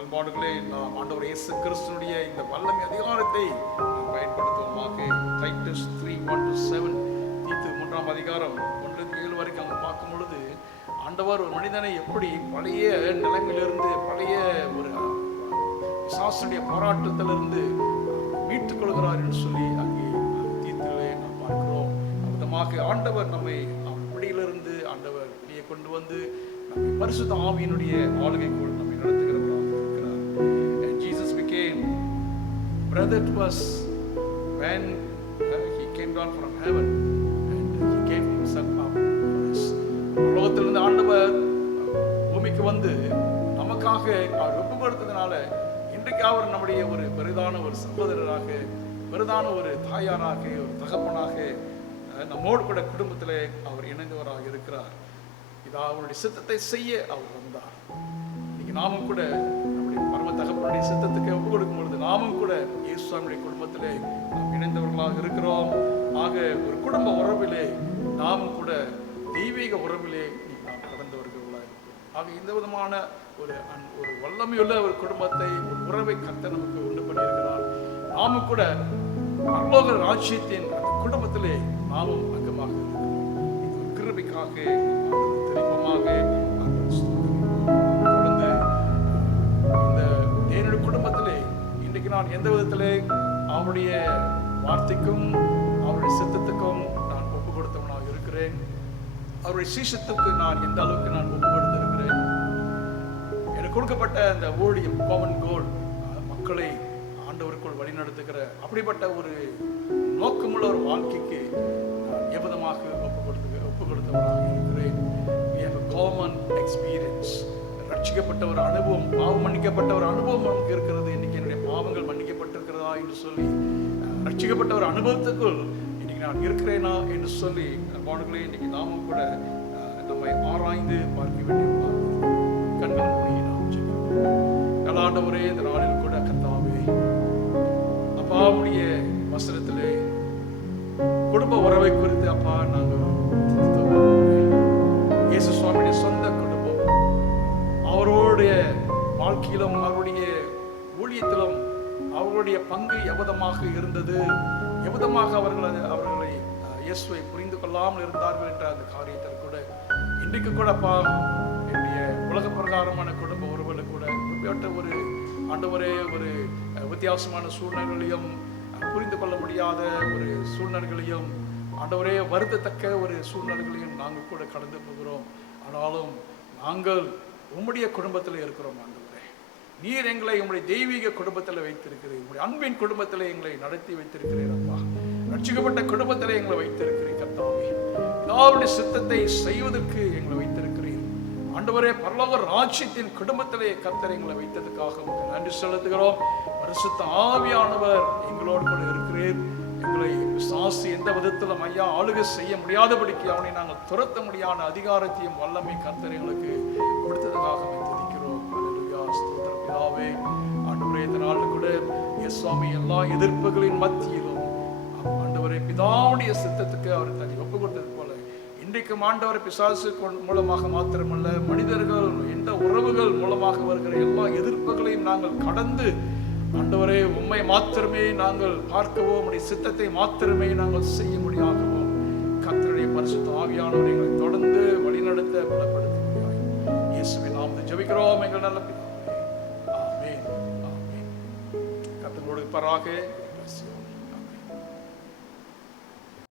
அன்பானவர்களே, நாம் ஆண்டவர் இயேசு கிறிஸ்துவினுடைய இந்த வல்லமை அதிகாரத்தை நாம் பயன்படுத்துவோமாக. டைட்டஸ் 3:1-7, தீத்து 3ஆம் அதிகாரம் 1-7 வரைக்கும் அங்கே பார்க்கும் பொழுது ஆண்டவர் ஒரு மனிதனை எப்படி பழைய நிலைமையிலிருந்து, பழைய ஒரு பிசாசுடைய போராட்டத்திலிருந்து மீட்டுக் கொள்கிறார் என்று சொல்லி அங்கே தீத்திலே நாம் பார்க்கிறோம். விதமாக ஆண்டவர் நம்மை அவன் பிடியிலிருந்து ஆண்டவர் வெளியே கொண்டு வந்து நம்மை பரிசுத்த ஆவியினுடைய ஆளுகைக்குள் நம்மை நடத்துகிறவராக இருக்கிறார். And Jesus became brother to us when he came down from heaven and he gave himself up for us. உலகத்திலிருந்து ஆண்டவர் பூமிக்கு வந்து நமக்காக அவர் ஒப்பு கொடுத்ததுனால இன்றைக்கு அவர் நம்முடைய ஒரு பெரிதான ஒரு சகோதரராக, பெரிதான ஒரு தாயாராக, ஒரு தகப்பனாக நம்மோடு கூட குடும்பத்திலே அவர் இணைந்தவராக இருக்கிறார். இதா அவருடைய சித்தத்தை செய்ய அவர் வந்தார். இன்னைக்கு நாமும் கூட நம்முடைய பரம தகப்பனுடைய சித்தத்துக்கு ஒப்பு கொடுக்கும் பொழுது நாமும் கூட இயேசுவினுடைய குடும்பத்திலே நாம் இணைந்தவர்களாக இருக்கிறோம். ஆக ஒரு குடும்ப உறவிலே நாமும் கூட தெய்வீக உறவிலே நாம் கடந்தவர்களாக இருக்கிறோம். ஆக இந்த விதமான ஒரு வல்லமையுள்ள ஒரு குடும்பத்தை, ஒரு உறவை கர்த்தர் நமக்கு உண்டு பண்ணியிருக்கிறார். நாமும் கூட பரலோக ராஜ்யத்தின் அந்த குடும்பத்திலே நாமும் அங்கமாக இருக்கிறோம். இது ஒரு கிருபைக்காக தெரிவிப்பமாக தொடர்ந்து இந்த தேவனுடைய குடும்பத்திலே இன்றைக்கு நான் எந்த விதத்திலே அவருடைய வார்த்தைக்கும் அவருடைய சித்தத்துக்கும் நான் ஒப்பு கொடுத்தவனாக இருக்கிறேன். அவருடைய சீசத்துக்கு நான் எந்த அளவுக்கு நான் ஒப்பு கொடுத்திருக்கிறேன். எனக்கு கொடுக்கப்பட்ட அந்த ஊழியம் காமன் கோல், மக்களை ஆண்டவருக்குள் வழிநடத்துகிற அப்படிப்பட்ட ஒரு நோக்கமுள்ள ஒரு வாழ்க்கைக்கு நான் எவ்விதமாக ஒப்பு கொடுத்தவராக இருக்கிறேன். We have a common experience. ரட்சிக்கப்பட்ட ஒரு அனுபவம், பாவம் மன்னிக்கப்பட்ட ஒரு அனுபவம் நமக்கு இருக்கிறது. இன்னைக்கு என்னுடைய பாவங்கள் மன்னிக்கப்பட்டிருக்கிறதா என்று சொல்லி ரட்சிக்கப்பட்ட ஒரு அனுபவத்துக்குள் இன்னைக்கு நான் இருக்கிறேனா என்று சொல்லி பாடுகளே இன்னைக்கு நாமும் கூட நம்மை ஆராய்ந்து பார்க்க வேண்டியவர்களாக கண்கள் மூடி நாம் ஜெபிப்போம். ஆண்டவரே, இந்த நாளில் கூட கர்த்தாவே அப்பாவுடைய வசனத்திலே குடும்ப உறவை குறித்து அப்பா நாங்கள் இயேசு சுவாமியுடைய சொந்த குடும்பம், அவருடைய வாழ்க்கையிலும் அவருடைய ஊழியத்திலும் அவர்களுடைய பங்கு எவ்விதமாக இருந்தது, எவ்விதமாக அவர்களை இயேசுவை புரிந்து கொள்ளாமல் இருந்தார்கள் என்ற அந்த காரியத்தில் கூட இன்றைக்கு கூட அப்பா என்னுடைய உலக பிரகாரமான குடும்ப உறவுகளை கூட இப்படிப்பட்ட ஒரு ஆண்டவரே ஒரு வித்தியாசமான சூழ்நிலைகளையும் புரிந்து கொள்ள முடியாத ஒரு சூழ்நிலைகளையும் ஆண்டவரே வருத்தத்தக்க ஒரு சூழ்நிலைகளையும் நாங்கள் கூட கடந்து போகிறோம். ஆனாலும் நாங்கள் உம்முடைய குடும்பத்தில் இருக்கிறோம் ஆண்டவரே. நீர் எங்களை உம்முடைய தெய்வீக குடும்பத்தில் வைத்திருக்கிறீர். உம்முடைய அன்பின் குடும்பத்தில் எங்களை நடத்தி வைத்திருக்கிறீர் அப்பா. ரட்சிக்கப்பட்ட குடும்பத்தில் எங்களை வைத்திருக்கிறீர் கர்த்தாவே. பிதாவுடைய சித்தத்தை செய்வதற்கு எங்களை வைத்திருக்கிறீர் ஆண்டவரே. பரலோக ராஜ்யத்தின் குடும்பத்திலே கர்த்தர் எங்களை வைத்ததுக்காக உங்களுக்கு நன்றி செலுத்துகிறோம். பரிசுத்த ஆவியானவர் எங்களோடு கூட இருக்கிறீர். எங்களை விசுவாசி எந்த விதத்திலும் ஐயா ஆளுகை செய்ய முடியாதபடிக்கு அவனை நாங்கள் துரத்த முடியாத அதிகாரத்தையும் வல்லமை கர்த்தர் எங்களுக்கு கொடுத்ததுக்காக துதிக்கிறோம். அல்லேலூயா, ஸ்தோத்திரம் பிதாவே. ஆண்டவரே, இந்த நாளில் கூட இயேசுவாமி எல்லா எதிர்ப்புகளின் மத்தியிலும் ஆண்டவரே பிதாவுடைய சித்தத்துக்கு அவர் தன்னை ஒப்பு கொடுத்தது போல இன்றைக்கும் ஆண்டவரை பிசாசு மூலமாக மாத்திரமல்ல, மனிதர்கள் எந்த உறவுகள் மூலமாக வருகிற எல்லா எதிர்ப்புகளையும் நாங்கள் கடந்து ஆண்டவரே உம்மை மாத்திரமே நாங்கள் பார்க்கவோ உம்முடைய சித்தத்தை மாத்திரமே நாங்கள் செய்ய முடியாகவோ கர்த்தருடைய பரிசுத்த ஆவியானவர் எங்களை தொடர்ந்து வழிநடத்த பலப்படுத்துகிறாய். இயேசுவின் நாமத்தில் ஜெபிக்கிறோம் எங்கள் நல்ல பிதாவே. ஆமென், ஆமென். கர்த்தரோடு இருப்பாராக.